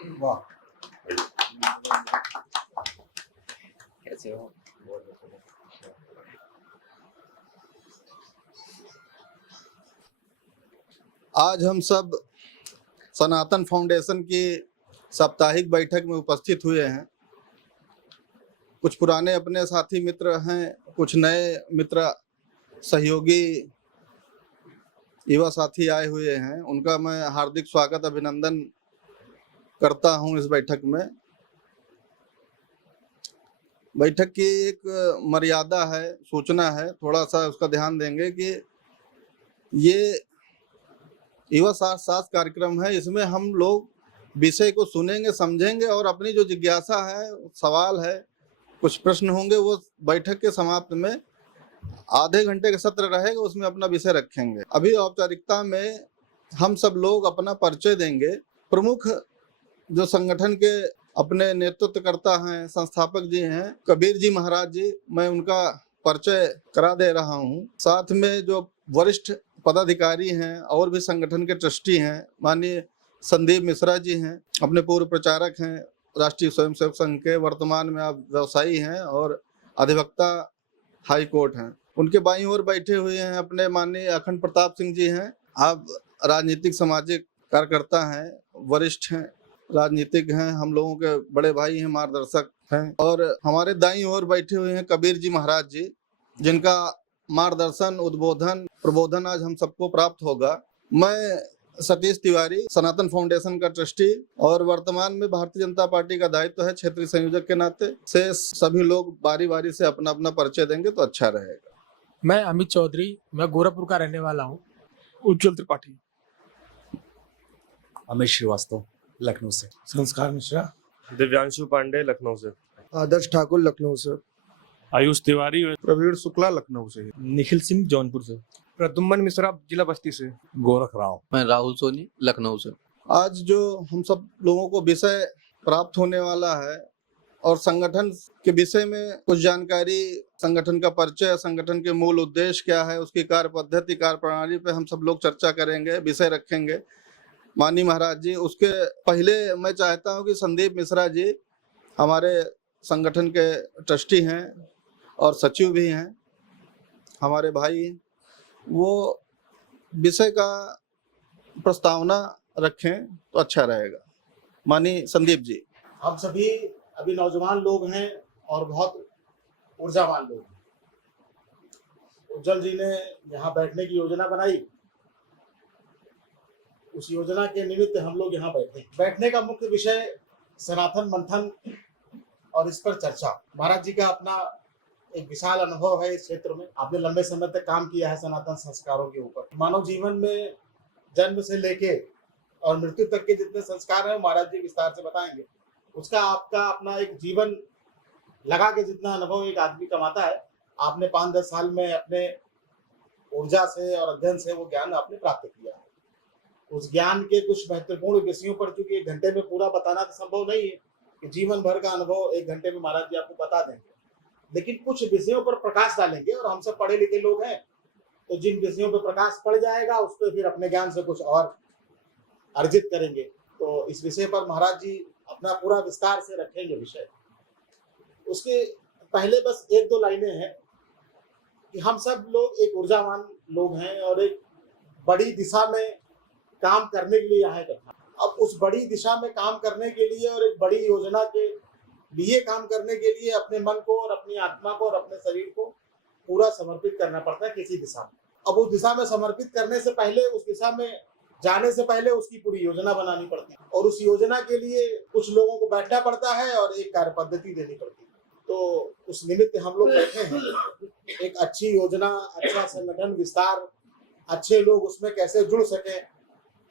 वाह, कैसे हो? आज हम सब सनातन फाउंडेशन की साप्ताहिक बैठक में उपस्थित हुए हैं। कुछ पुराने अपने साथी मित्र हैं, कुछ नए मित्र सहयोगी युवा साथी आए हुए हैं। उनका मैं हार्दिक स्वागत अभिनंदन करता हूं इस बैठक में। बैठक की एक मर्यादा है, सूचना है, थोड़ा सा उसका ध्यान देंगे कि ये युवा शास्त्र कार्यक्रम है। इसमें हम लोग विषय को सुनेंगे, समझेंगे और अपनी जो जिज्ञासा है, सवाल है, कुछ प्रश्न होंगे, वो बैठक के समाप्त में आधे घंटे का सत्र रहेगा, उसमें अपना विषय रखेंगे। अभी औपचारिकता में हम सब लोग अपना परिचय देंगे। प्रमुख जो संगठन के अपने नेतृत्व करता हैं, संस्थापक जी हैं, कबीर जी महाराज जी, मैं उनका परिचय करा दे रहा हूं। साथ में जो वरिष्ठ पदाधिकारी हैं और भी संगठन के ट्रस्टी हैं, माननीय संदीप मिश्रा जी हैं, अपने पूर्व प्रचारक हैं, राष्ट्रीय स्वयंसेवक संघ के, वर्तमान में आप व्यवसायी हैं और अधिवक्ता हाई कोर्ट हैं। उनके बाईं ओर बैठे हुए हैं अपने माननीय अखंड प्रताप सिंह जी हैं। आप राजनीतिक सामाजिक कार्यकर्ता हैं, वरिष्ठ हैं, राजनीतिक हैं, हम लोगों के बड़े भाई हैं, मार्गदर्शक हैं। और हमारे दाईं ओर बैठे हुए हैं कबीर जी महाराज जी, जिनका मार्गदर्शन, उद्बोधन, प्रबोधन आज हम सबको प्राप्त होगा। मैं सतीश तिवारी, सनातन फाउंडेशन का ट्रस्टी और वर्तमान में भारतीय जनता पार्टी का दायित्व है क्षेत्रीय संयोजक के नाते से। सभी लोग बारी बारी से अपना अपना परिचय देंगे तो अच्छा रहेगा। मैं अमित चौधरी, मैं गोरखपुर का रहने वाला हूँ। उज्जवल त्रिपाठी। अमित श्रीवास्तव, लखनऊ से। संस्कार मिश्रा। दिव्यांशु पांडे, लखनऊ से। आदर्श ठाकुर, लखनऊ से। आयुष तिवारी, प्रवीण शुक्ला, लखनऊ से। निखिल सिंह, जौनपुर से। प्रद्युम्न मिश्रा, जिला बस्ती से। गोरख राव। मैं राहुल सोनी, लखनऊ से। आज जो हम सब लोगों को विषय प्राप्त होने वाला है और संगठन के विषय में कुछ जानकारी, संगठन का परिचय, संगठन के मूल उद्देश्य क्या है, उसकी कार्य पद्धति, कार्य प्रणाली पे हम सब लोग चर्चा करेंगे, विषय रखेंगे माननीय महाराज जी। उसके पहले मैं चाहता हूं कि संदीप मिश्रा जी हमारे संगठन के ट्रस्टी हैं और सचिव भी हैं, हमारे भाई, वो विषय का प्रस्तावना रखें तो अच्छा रहेगा। माननीय संदीप जी। हम सभी अभी नौजवान लोग हैं और बहुत ऊर्जावान लोग हैं। उज्जवल जी ने यहाँ बैठने की योजना बनाई, उस योजना के निमित्त हम लोग यहाँ बैठे। बैठने का मुख्य विषय सनातन मंथन और इस पर चर्चा। महाराज जी का अपना एक विशाल अनुभव है इस क्षेत्र में। आपने लंबे समय तक काम किया है सनातन संस्कारों के ऊपर। मानव जीवन में जन्म से लेके और मृत्यु तक के जितने संस्कार हैं महाराज जी विस्तार से बताएंगे। उसका आपका अपना एक जीवन लगा के जितना अनुभव एक आदमी कमाता है, आपने 5-10 साल में अपने ऊर्जा से और अध्ययन से वो ज्ञान आपने प्राप्त किया है। उस ज्ञान के कुछ महत्वपूर्ण विषयों पर, चूंकि 1 घंटे में पूरा बताना तो संभव नहीं है कि जीवन भर का अनुभव 1 घंटे में महाराज जी आपको बता देंगे, लेकिन कुछ विषयों पर प्रकाश डालेंगे। और हम सब पढ़े लिखे लोग हैं, तो जिन विषयों पर प्रकाश पड़ जाएगा उस पर फिर अपने ज्ञान से कुछ और अर्जित करेंगे। तो इस विषय पर महाराज जी अपना पूरा विस्तार से रखेंगे विषय। उसके पहले बस 1-2 लाइनें हैं कि हम सब लोग एक ऊर्जावान लोग हैं और एक बड़ी दिशा में काम करने के लिए यहाँ इकट्ठा। अब उस बड़ी दिशा में काम करने के लिए और एक बड़ी योजना के लिए काम करने के लिए अपने मन को और अपनी आत्मा को और अपने शरीर को पूरा समर्पित करना पड़ता है किसी दिशा में। अब उस दिशा में समर्पित करने से पहले, उस दिशा में जाने से पहले उसकी पूरी योजना बनानी पड़ती है और उस योजना के लिए कुछ लोगों को बैठना पड़ता है और एक कार्य पद्धति देनी पड़ती है। तो उस निमित्त हम लोग बैठे हैं। एक अच्छी योजना, अच्छा संगठन विस्तार, अच्छे लोग उसमें कैसे जुड़ सके।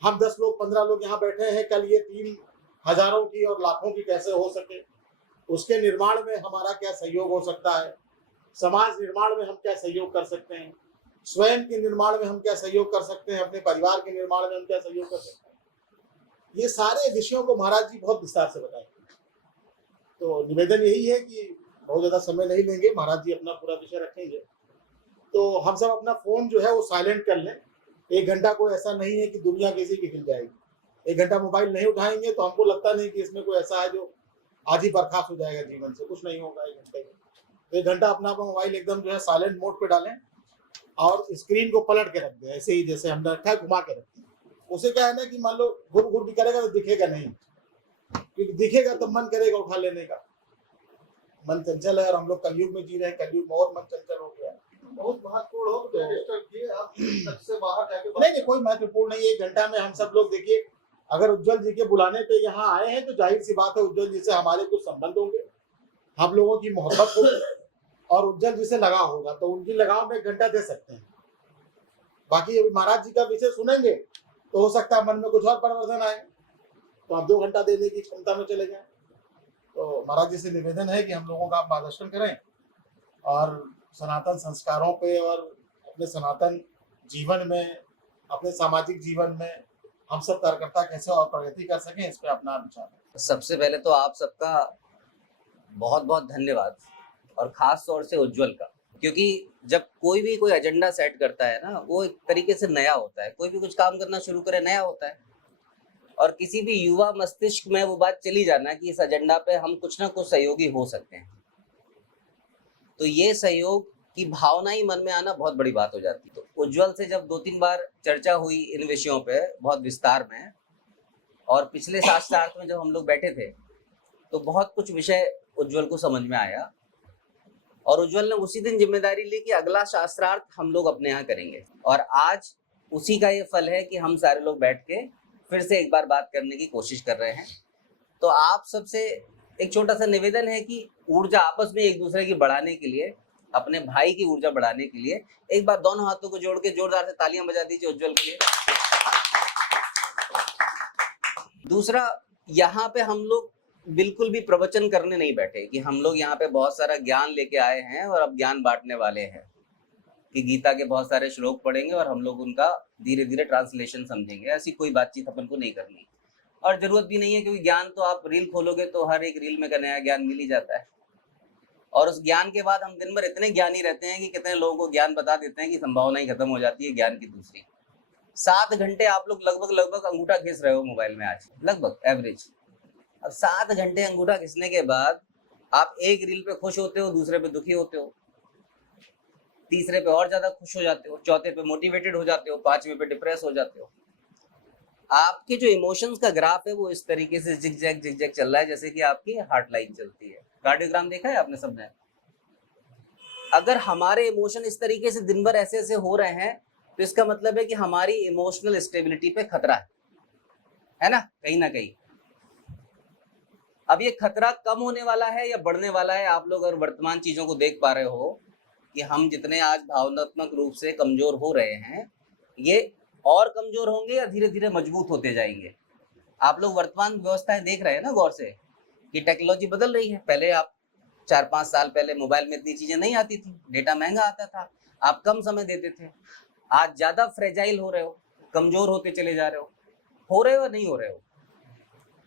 हम 10 लोग, 15 लोग यहाँ बैठे हैं, कल ये 3 हजारों की और लाखों की कैसे हो सके, उसके निर्माण में हमारा क्या सहयोग हो सकता है, समाज निर्माण में हम क्या सहयोग कर सकते हैं, स्वयं के निर्माण में हम क्या सहयोग कर सकते हैं, अपने परिवार के निर्माण में हम क्या सहयोग कर सकते हैं। ये सारे विषयों को महाराज जी बहुत विस्तार से बताएंगे। तो निवेदन यही है कि बहुत ज्यादा समय नहीं लेंगे, महाराज जी अपना पूरा विषय रखेंगे। तो हम सब अपना फोन जो है वो साइलेंट कर लें। 1 घंटा कोई ऐसा नहीं है कि दुनिया किसी की हिल जाएगी। 1 घंटा मोबाइल नहीं उठाएंगे तो हमको लगता नहीं कि इसमें कोई ऐसा है जो आज ही बर्खास्त हो जाएगा जीवन से, कुछ नहीं होगा 1 घंटे में। तो 1 घंटा अपना मोबाइल एकदम जो है साइलेंट मोड पे डालें और स्क्रीन को पलट के रख दें, ऐसे ही जैसे हमने रखा है घुमा के रख दें। उसे क्या है ना कि मान लो घुर घुर भी करेगा तो दिखेगा नहीं, क्योंकि दिखेगा तो मन करेगा उठा लेने का। मन चंचल है और हम लोग कलयुग में जी रहे हैं, कलयुग में और मन चंचल हो गया। बहुत महत्वपूर्ण हो तो रजिस्टर किए आप तक से बाहर जाके नहीं, कोई महत्वपूर्ण नहीं है। 1 घंटा में हम सब लोग देखिए, अगर उज्जवल जी के बुलाने पे यहाँ आए हैं तो जाहिर सी बात है उज्जवल जी से हमारे कुछ संबंध होंगे, हम लोगों की मोहब्बत होगी और उज्जवल जी से लगाव होगा, तो उनकी लगाव में 1 घंटा दे सकते हैं। बाकी अभी महाराज जी का विषय सुनेंगे तो हो सकता है मन में कुछ और परिवर्तन आए, तो आप 2 घंटा देने की क्षमता में चले जाएं। तो महाराज जी से निवेदन है कि हम लोगों का आप मार्गदर्शन करें और सनातन संस्कारों पे और अपने सनातन जीवन में, अपने सामाजिक जीवन में हम सब कार्यकर्ता कैसे और प्रगति कर सकें, इस पे अपना विचार है। सबसे पहले तो आप सबका बहुत बहुत धन्यवाद, और खास तौर से उज्जवल का, क्योंकि जब कोई भी कोई एजेंडा सेट करता है ना, वो एक तरीके से नया होता है। कोई भी कुछ काम करना शुरू करे नया होता है, और किसी भी युवा मस्तिष्क में वो बात चली जाना कि इस एजेंडा पे हम कुछ ना कुछ सहयोगी हो सकते हैं, तो ये सहयोग की भावना ही मन में आना बहुत बड़ी बात हो जाती है। तो उज्जवल से जब 2-3 बार चर्चा हुई इन विषयों पे बहुत विस्तार में, और पिछले शास्त्रार्थ में जब हम लोग बैठे थे तो बहुत कुछ विषय उज्जवल को समझ में आया, और उज्जवल ने उसी दिन जिम्मेदारी ली कि अगला शास्त्रार्थ हम लोग अपने यहाँ करेंगे। और आज उसी का ये फल है कि हम सारे लोग बैठ के फिर से एक बार बात करने की कोशिश कर रहे हैं। तो आप सबसे एक छोटा सा निवेदन है कि ऊर्जा आपस में एक दूसरे की बढ़ाने के लिए, अपने भाई की ऊर्जा बढ़ाने के लिए एक बार दोनों हाथों को जोड़ के जोरदार से तालियां बजा दीजिए उज्जवल के लिए। दूसरा, यहाँ पे हम लोग बिल्कुल भी प्रवचन करने नहीं बैठे कि हम लोग यहाँ पे बहुत सारा ज्ञान लेके आए हैं और अब ज्ञान बांटने वाले हैं, कि गीता के बहुत सारे श्लोक पढ़ेंगे और हम लोग उनका धीरे धीरे ट्रांसलेशन समझेंगे। ऐसी कोई बातचीत अपन को नहीं करनी, और जरूरत भी नहीं है, क्योंकि ज्ञान तो आप रील खोलोगे तो हर एक रील में का नया ज्ञान मिल ही जाता है। और उस ज्ञान के बाद हम दिन भर इतने ज्ञानी रहते हैं कि कितने लोगों को ज्ञान बता देते हैं कि संभावना ही खत्म हो जाती है ज्ञान की दूसरी। 7 घंटे आप लोग लगभग अंगूठा घिस रहे हो मोबाइल में आज, लगभग एवरेज। अब 7 घंटे अंगूठा घिसने के बाद आप एक रील पे खुश होते हो, दूसरे पे दुखी होते हो, तीसरे पे और ज्यादा खुश हो जाते हो, चौथे पे मोटिवेटेड हो जाते हो, 5वें पे डिप्रेस हो जाते हो। आपके जो इमोशंस का ग्राफ है वो इस तरीके से जिगजैग चल रहा है, जैसे कि आपकी हार्ट लाइन चलती है। कार्डियोग्राम देखा है आपने सबने? अगर हमारे इमोशन इस तरीके से दिन भर ऐसे ऐसे हो रहे हैं तो इसका मतलब है कि हमारी इमोशनल स्टेबिलिटी पे खतरा है ना, कहीं ना कहीं। अब ये खतरा कम होने वाला है या बढ़ने वाला है, आप लोग अगर वर्तमान चीजों को देख पा रहे हो कि हम जितने आज भावनात्मक रूप से कमजोर हो रहे हैं, ये और कमजोर होंगे या धीरे धीरे मजबूत होते जाएंगे। आप लोग वर्तमान व्यवस्थाएं देख रहे हैं ना गौर से, कि टेक्नोलॉजी बदल रही है। पहले आप 4-5 साल पहले मोबाइल में इतनी चीजें नहीं आती थी, डेटा महंगा आता था, आप कम समय देते थे। आज ज्यादा फ्रेजाइल हो रहे हो, कमजोर होते चले जा रहे हो रहे हो या नहीं हो रहे हो।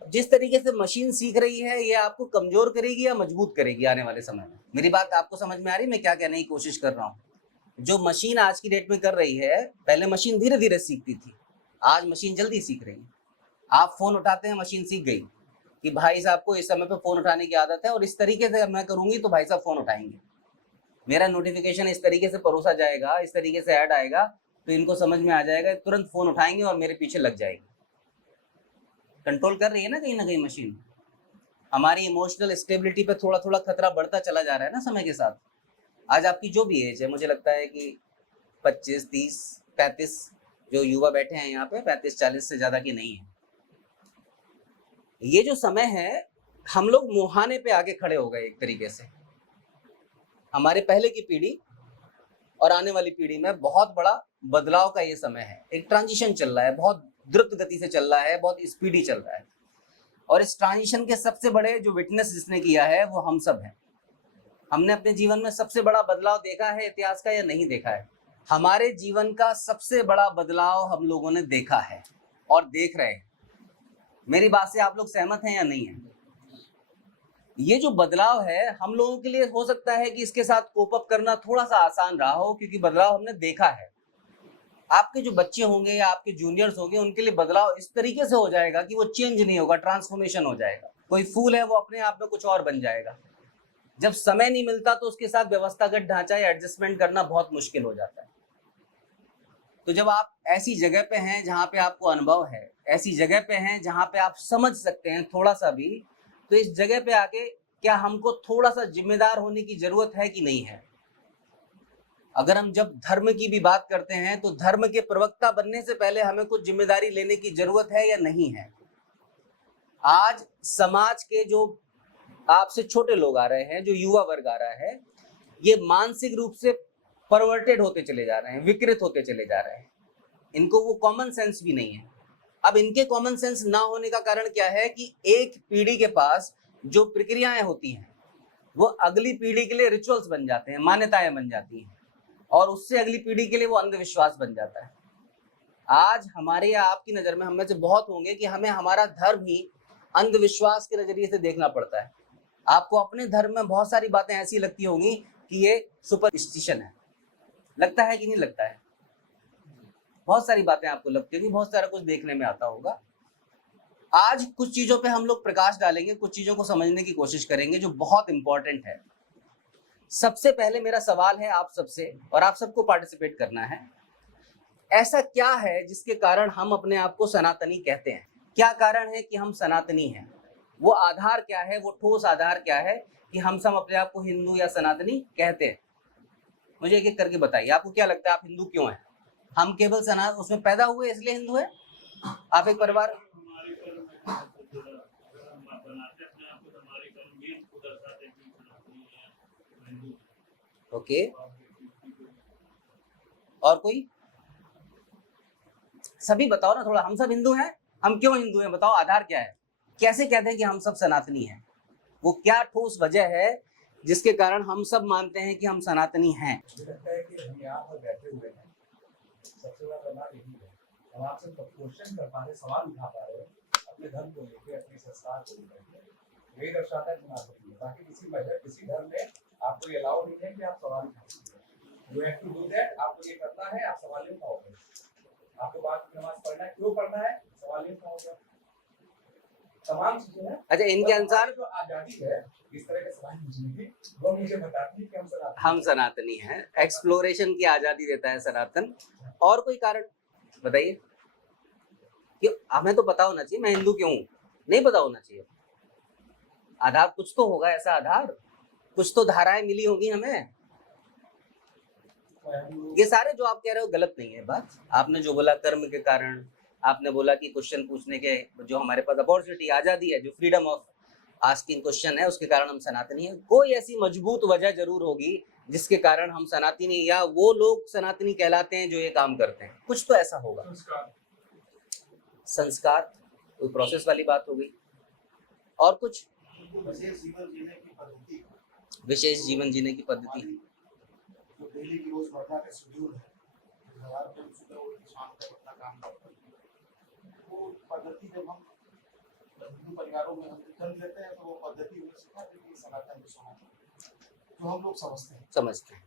जिस तरीके से मशीन सीख रही है, ये आपको कमजोर करेगी या मजबूत करेगी आने वाले समय में? मेरी बात आपको समझ में आ रही है मैं क्या कहने की कोशिश कर रहा हूँ? जो मशीन आज की डेट में कर रही है, पहले मशीन धीरे धीरे सीखती थी, आज मशीन जल्दी सीख रही है। आप फोन उठाते हैं, मशीन सीख गई कि भाई साहब को इस समय पे फोन उठाने की आदत है, और इस तरीके से मैं करूंगी तो भाई साहब फोन उठाएंगे, मेरा नोटिफिकेशन इस तरीके से परोसा जाएगा, इस तरीके से ऐड आएगा, तो इनको समझ में आ जाएगा, तुरंत फोन उठाएंगे और मेरे पीछे लग जाएंगे। कंट्रोल कर रही है ना कहीं मशीन। हमारी इमोशनल स्टेबिलिटी पे थोड़ा थोड़ा खतरा बढ़ता चला जा रहा है ना समय के साथ। आज आपकी जो भी एज है, मुझे लगता है कि 25, 30, 35 जो युवा बैठे हैं यहाँ पे, 35-40 से ज्यादा की नहीं है। ये जो समय है, हम लोग मुहाने पे आगे खड़े हो गए एक तरीके से। हमारे पहले की पीढ़ी और आने वाली पीढ़ी में बहुत बड़ा बदलाव का ये समय है। एक ट्रांजिशन चल रहा है, बहुत द्रुत गति से चल रहा है, बहुत स्पीडी चल रहा है। और इस ट्रांजिशन के सबसे बड़े जो विटनेस जिसने किया है वो हम सब हैं। हमने अपने जीवन में सबसे बड़ा बदलाव देखा है इतिहास का या नहीं देखा है? हमारे जीवन का सबसे बड़ा बदलाव हम लोगों ने देखा है और देख रहे हैं। मेरी बात से आप लोग सहमत हैं या नहीं है? ये जो बदलाव है हम लोगों के लिए, हो सकता है कि इसके साथ कोप अप करना थोड़ा सा आसान रहा हो, क्योंकि बदलाव हमने देखा है। आपके जो बच्चे होंगे या आपके जूनियर्स होंगे उनके लिए बदलाव इस तरीके से हो जाएगा कि वो चेंज नहीं होगा, ट्रांसफॉर्मेशन हो जाएगा। कोई फूल है वो अपने आप में कुछ और बन जाएगा। जब समय नहीं मिलता तो उसके साथ व्यवस्थागत ढांचा या एडजस्टमेंट करना बहुत मुश्किल हो जाता है। तो जब आप ऐसी जगह पे हैं जहां पे आपको अनुभव है, ऐसी जगह पे हैं जहां पे आप समझ सकते हैं थोड़ा सा भी, तो इस जगह पे आके क्या हमको थोड़ा सा जिम्मेदार होने की जरूरत है कि नहीं है? अगर हम जब धर्म की भी बात करते हैं तो धर्म के प्रवक्ता बनने से पहले हमें कुछ जिम्मेदारी लेने की जरूरत है या नहीं है? आज समाज के जो आपसे छोटे लोग आ रहे हैं, जो युवा वर्ग आ रहा है, ये मानसिक रूप से परवर्टेड होते चले जा रहे हैं, विकृत होते चले जा रहे हैं। इनको वो कॉमन सेंस भी नहीं है। अब इनके कॉमन सेंस ना होने का कारण क्या है कि एक पीढ़ी के पास जो प्रक्रियाएं होती हैं वो अगली पीढ़ी के लिए रिचुअल्स बन जाते हैं, मान्यताएं बन जाती हैं, और उससे अगली पीढ़ी के लिए वो अंधविश्वास बन जाता है। आज हमारे या आपकी नजर में, हम में से बहुत होंगे कि हमें हमारा धर्म ही अंधविश्वास के नजरिए से देखना पड़ता है। आपको अपने धर्म में बहुत सारी बातें ऐसी लगती होंगी कि ये सुपरस्टिशन है, लगता है कि नहीं लगता है? बहुत सारी बातें आपको लगती होंगी, बहुत सारा कुछ देखने में आता होगा। आज कुछ चीजों पे हम लोग प्रकाश डालेंगे, कुछ चीजों को समझने की कोशिश करेंगे जो बहुत इंपॉर्टेंट है। सबसे पहले मेरा सवाल है आप सबसे, और आप सबको पार्टिसिपेट करना है, ऐसा क्या है जिसके कारण हम अपने आप को सनातनी कहते हैं? क्या कारण है कि हम सनातनी हैं? वो आधार क्या है, वो ठोस आधार क्या है कि हम सब अपने आप को हिंदू या सनातनी कहते हैं? मुझे एक एक करके बताइए, आपको क्या लगता है आप हिंदू क्यों हैं? हम केवल सनातन उसमें पैदा हुए इसलिए हिंदू है? आप एक परिवार, ओके, और कोई? सभी बताओ ना थोड़ा, हम सब हिंदू हैं, हम क्यों हिंदू हैं? बताओ आधार क्या है, कैसे कहते हैं कि हम सब सनातनी हैं? वो क्या ठोस वजह है जिसके कारण हम सब मानते हैं कि हम सनातनी हैं? मुझे लगता है कि हम यहाँ पर बैठे हुए हैं, सबसे बड़ा सवाल यही है, हम आपसे क्वेश्चन कर पा रहे, सवाल उठा पा रहे हैं अपने धर्म को लेकर, अपने संस्कार को लेकर। यही दर्शाता है सनातनी। बाकी किसी मजहब, किसी धर्म में आपको ये अलाउ नहीं है कि आप सवाल उठा सकते। You have to do that. आपको ये करना है, आप सवाल नहीं उठाओगे। आपको बात की नमाज पढ़ना है, क्यों पढ़ना है, सवाल नहीं उठाओगे। तमाम चीजें हैं। अच्छा, इनके अनुसार जो आजादी है इस तरह के सवाल पूछने की, वो मुझे बताती है कि हम सनातनी हैं। एक्सप्लोरेशन की आजादी देता है सनातन। और कोई कारण बताइए? क्यों? हमें तो पता होना चाहिए मैं हिंदू क्यों हूं। नहीं पता होना चाहिए। आधार कुछ तो होगा, ऐसा आधार, कुछ तो धाराएं मिली होगी हमें। ये सारे जो आप कह रहे हो गलत नहीं है बात। आपने जो बोला कर्म के कारण, आपने बोला कि क्वेश्चन पूछने के जो हमारे पास अपॉर्चुनिटी, आजादी है, जो फ्रीडम ऑफ आस्किंग क्वेश्चन है, उसके कारण हम सनातनी हैं। कोई ऐसी मजबूत वजह जरूर होगी जिसके कारण हम सनातनी या वो लोग सनातनी कहलाते हैं जो ये काम करते हैं। कुछ तो ऐसा होगा। संस्कार, कोई प्रोसेस वाली बात हो गई। और कुछ? विशेष जीवन जीने की पद्धति, विशेष जीवन जीने की पद्धति, जो डेली की रोजमर्रा का शेड्यूल है, सुबह उठ के शाम तक अपना काम करते हैं, वो पद्धति जब हम हिंदू परिवारों में हम जन्म लेते हैं तो वो पद्धति हमें सिखाती है कि सनातन जो हम लोग समझते हैं।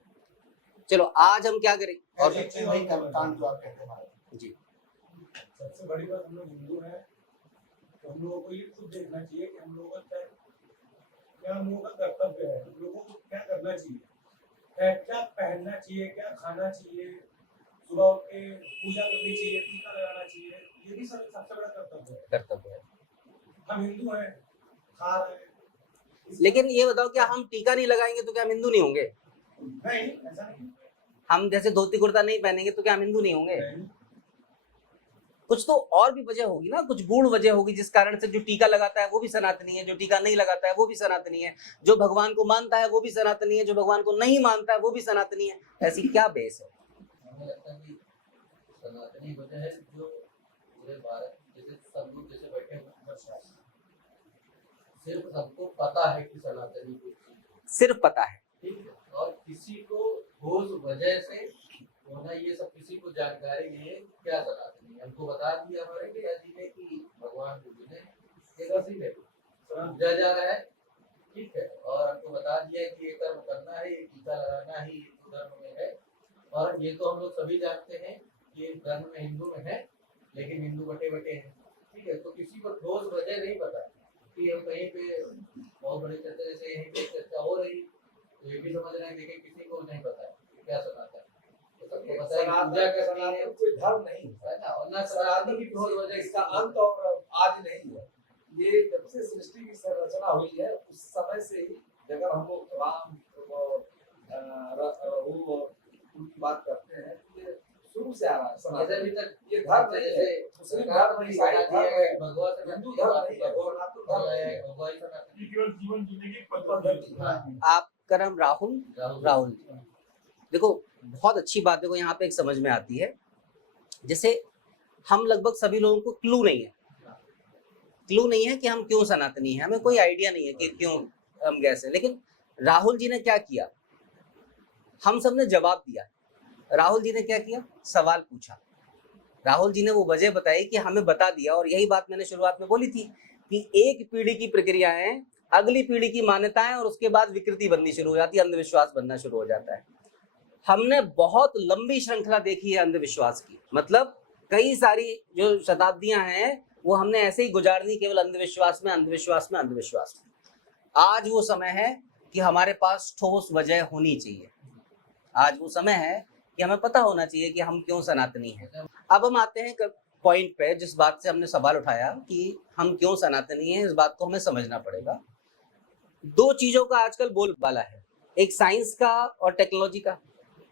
चलो आज हम क्या करें? और वही कर्मकांड जो आप कहते हैं जी। सबसे बड़ी बात, हम लोग हिंदू हैं तो हम लोगों को ये खुद देखना चाहिए कि हम लोगों का क्या, हम लोगों का कर्तव्य है, हम लोगों को क्या करना चाहिए, क्या पहनना चाहिए, क्या खाना चाहिए, सुबह उठ के पूजा करनी चाहिए, टीका लगाना चाहिए। ये भी सबसे बड़ा कर्तव्य है। हम हिंदू हैं, खा रहे हैं। लेकिन ये बताओ, क्या हम टीका नहीं लगाएंगे तो क्या हम हिंदू नहीं होंगे? नहीं, ऐसा नहीं। हम जैसे धोती कुर्ता नहीं पहनेंगे तो क्या हम हिंदू नहीं होंगे? नहीं। कुछ तो और भी वजह होगी ना, कुछ गूढ़ वजह होगी जिस कारण से जो टीका लगाता है वो भी सनातनी है, जो टीका नहीं लगाता है वो भी सनातनी है, जो भगवान को मानता है वो भी सनातनी है, जो भगवान को नहीं मानता है वो भी सनातनी है। ऐसी क्या बेस है? हमें लगता है कि सनातनी वजह है जो पूरे भारत जैसे सब लोग जैसे बैठे हैं, सिर्फ सबको पता है कि सनातनी कुछ चीज है, सिर्फ पता है, ठीक है, और किसी को ठोस वजह से होना, ये सब किसी को जानकारी नहीं है क्या सनातनी। हमको बता दिया हमारे जी ने कि भगवान बुद्ध ने एकादशी है, पूजा जा रहा है, ठीक है, और हमको बता दिया कि ये कर्म करना है, ये टीका लगाना ही हिंदू धर्म में है, और ये तो हम लोग सभी जानते हैं कि धर्म में हिंदू में है, लेकिन हिंदू बटे बटे हैं, ठीक है। तो किसी को ठोस वजह नहीं पता कि हम कहीं पे बहुत बड़ी चर्चा, जैसे यहीं पे चर्चा हो रही, तो ये भी समझ रहे हैं, लेकिन किसी को नहीं पता है कि क्या सनातन है। तो सबको पता है कि पूजा करती है, कोई धर्म नहीं है ना, और ना सनातन की ठोस वजह इसका अंत और आज नहीं है। ये जब से सृष्टि की रचना हुई है उस समय से ही, अगर हम लोग राम वो उनकी बात करते हैं, ये शुरू से आ रहा है सनातन। अभी तक ये धर्म नहीं है, मुस्लिम धर्म नहीं, ईसाई धर्म है, भगवान से हिंदू धर्म नहीं है, सनातन धर्म नहीं है। भगवान सनातन। जीवन जीने की पद्धति। आपका नाम राहुल? राहुल जी, देखो बहुत अच्छी बात देखो यहाँ पे एक समझ में आती है। जैसे हम लगभग सभी लोगों को क्लू नहीं है कि हम क्यों सनातनी हैं, हमें कोई आइडिया नहीं है कि क्यों हम कैसे। लेकिन राहुल जी ने क्या किया, हम सब ने जवाब दिया। राहुल जी ने क्या किया, सवाल पूछा। राहुल जी ने वो वजह बताई कि हमें बता दिया। और यही बात मैंने शुरुआत में बोली थी कि एक पीढ़ी की प्रक्रियाएं, अगली पीढ़ी की मान्यताएं, और उसके बाद विकृति बननी शुरू हो जाती है, अंधविश्वास बनना शुरू हो जाता है। हमने बहुत लंबी श्रृंखला देखी है अंधविश्वास की, मतलब कई सारी जो शताब्दियां हैं वो हमने ऐसे ही गुजारनी, केवल अंधविश्वास में अंधविश्वास में अंधविश्वास में। आज वो समय है कि हमारे पास ठोस वजह होनी चाहिए। आज वो समय है कि हमें पता होना चाहिए कि हम क्यों सनातनी हैं। अब हम आते हैं पॉइंट पे, जिस बात से हमने सवाल उठाया कि हम क्यों सनातनी हैं, इस बात को हमें समझना पड़ेगा। दो चीजों का आजकल बोलबाला है, एक साइंस का और टेक्नोलॉजी का,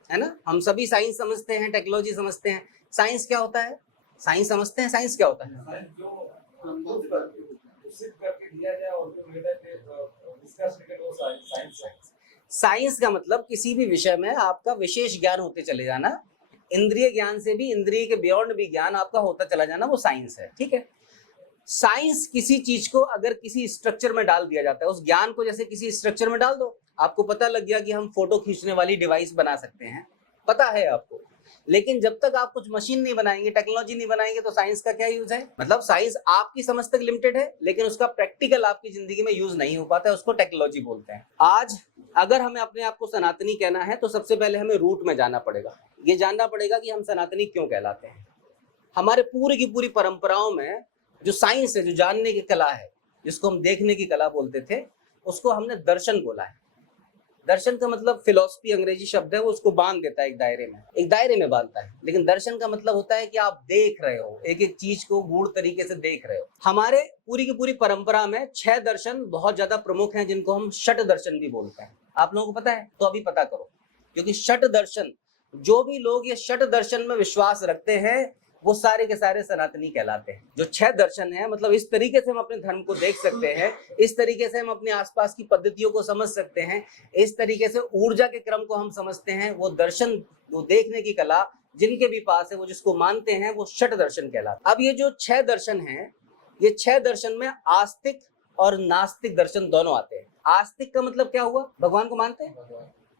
है ना। हम सभी साइंस समझते हैं, टेक्नोलॉजी समझते हैं। साइंस क्या होता है, साइंस समझते हैं, साइंस क्या होता है? जो सिद्ध करके दिया जाए और जो डिस्कस करके वो साइंस है। साइंस का मतलब किसी भी विषय में आपका विशेष ज्ञान होते चले जाना, इंद्रिय ज्ञान से भी, इंद्रिय के बियॉन्ड भी ज्ञान आपका होता चला जाना, वो साइंस है, ठीक है। साइंस किसी चीज को अगर किसी स्ट्रक्चर में डाल दिया जाता है, उस ज्ञान को जैसे किसी स्ट्रक्चर में डाल दो, आपको पता लग गया कि हम फोटो खींचने वाली डिवाइस बना सकते हैं, पता है आपको। लेकिन जब तक आप कुछ मशीन नहीं बनाएंगे, टेक्नोलॉजी नहीं बनाएंगे, तो साइंस का क्या यूज है। मतलब साइंस आपकी समझ तक लिमिटेड है, लेकिन उसका प्रैक्टिकल आपकी जिंदगी में यूज नहीं हो पाता है, उसको टेक्नोलॉजी बोलते हैं। आज अगर हमें अपने आप को सनातनी कहना है तो सबसे पहले हमें रूट में जाना पड़ेगा। ये जानना पड़ेगा कि हम सनातनी क्यों कहलाते हैं। हमारे पूरी की पूरी परंपराओं में जो साइंस है, जो जानने की कला है, जिसको हम देखने की कला बोलते थे, उसको हमने दर्शन बोला है। दर्शन का मतलब फिलॉसफी अंग्रेजी शब्द है, वो उसको बांध देता है एक दायरे में बांधता है। लेकिन दर्शन का मतलब होता है कि आप देख रहे हो, एक एक चीज को गूढ़ तरीके से देख रहे हो। हमारे पूरी की पूरी परंपरा में 6 दर्शन बहुत ज्यादा प्रमुख हैं, जिनको हम षट दर्शन भी बोलते हैं। आप लोगों को पता है? तो अभी पता करो, क्योंकि षट दर्शन, जो भी लोग ये षट दर्शन में विश्वास रखते हैं, वो सारे के सारे सनातनी कहलाते हैं। जो 6 दर्शन है, मतलब इस तरीके से हम अपने धर्म को देख सकते हैं, इस तरीके से हम अपने आसपास की पद्धतियों को समझ सकते हैं, इस तरीके से ऊर्जा के क्रम को हम समझते हैं। वो दर्शन, वो देखने की कला जिनके भी पास है, वो जिसको मानते हैं, वो षट दर्शन कहलाता है। अब ये जो 6 दर्शन हैं, ये 6 दर्शन में आस्तिक और नास्तिक दर्शन दोनों आते हैं। आस्तिक का मतलब क्या हुआ? भगवान को मानते हैं?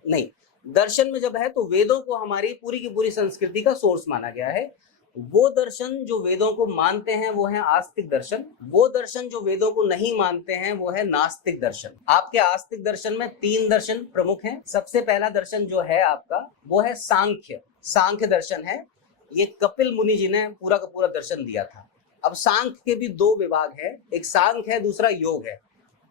नहीं। दर्शन में जब है तो वेदों को हमारी पूरी की पूरी संस्कृति का सोर्स माना गया है। वो दर्शन जो वेदों को मानते हैं वो है आस्तिक दर्शन। वो दर्शन जो वेदों को नहीं मानते हैं वो है नास्तिक दर्शन। आपके आस्तिक दर्शन में 3 दर्शन प्रमुख हैं। सबसे पहला दर्शन जो है आपका, वो है सांख्य। सांख्य दर्शन है, ये कपिल मुनि जी ने पूरा का पूरा दर्शन दिया था। अब सांख्य के भी 2 विभाग है, एक सांख्य है, दूसरा योग है।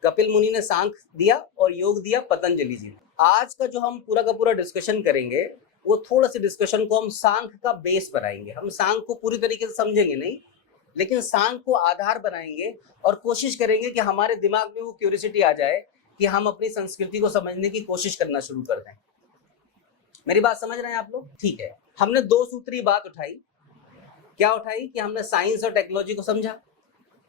कपिल मुनि ने सांख्य दिया और योग दिया पतंजलि जी ने। आज का जो हम पूरा का पूरा डिस्कशन करेंगे, वो थोड़ा सा डिस्कशन को हम सांख्य का बेस बनाएंगे। हम सांख्य को पूरी तरीके से समझेंगे नहीं, लेकिन सांख्य को आधार बनाएंगे और कोशिश करेंगे कि हमारे दिमाग में वो क्यूरियोसिटी आ जाए कि हम अपनी संस्कृति को समझने की कोशिश करना शुरू कर दें। मेरी बात समझ रहे हैं आप लोग? ठीक है। हमने 2 सूत्री बात उठाई। क्या उठाई? कि हमने साइंस और टेक्नोलॉजी को समझा।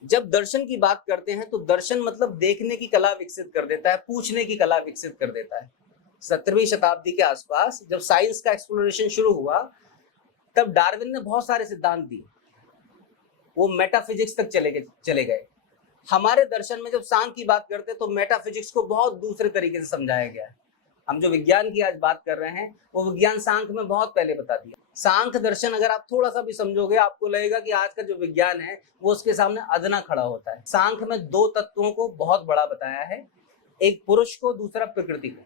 जब दर्शन की बात करते हैं तो दर्शन मतलब देखने की कला विकसित कर देता है, पूछने की कला विकसित कर देता है। 17वीं शताब्दी के आसपास जब साइंस का एक्सप्लोरेशन शुरू हुआ, तब डार्विन ने बहुत सारे सिद्धांत दिए, वो मेटाफिजिक्स तक चले गए। हमारे दर्शन में जब सांख्य की बात करते हैं तो मेटाफिजिक्स को बहुत दूसरे तरीके से समझाया गया है। हम जो विज्ञान की आज बात कर रहे हैं, वो विज्ञान सांख्य में बहुत पहले बता दिया। सांख्य दर्शन अगर आप थोड़ा सा भी समझोगे, आपको लगेगा कि आज का जो विज्ञान है वो उसके सामने अदना खड़ा होता है। सांख्य में 2 तत्वों को बहुत बड़ा बताया है, एक पुरुष को, दूसरा प्रकृति को।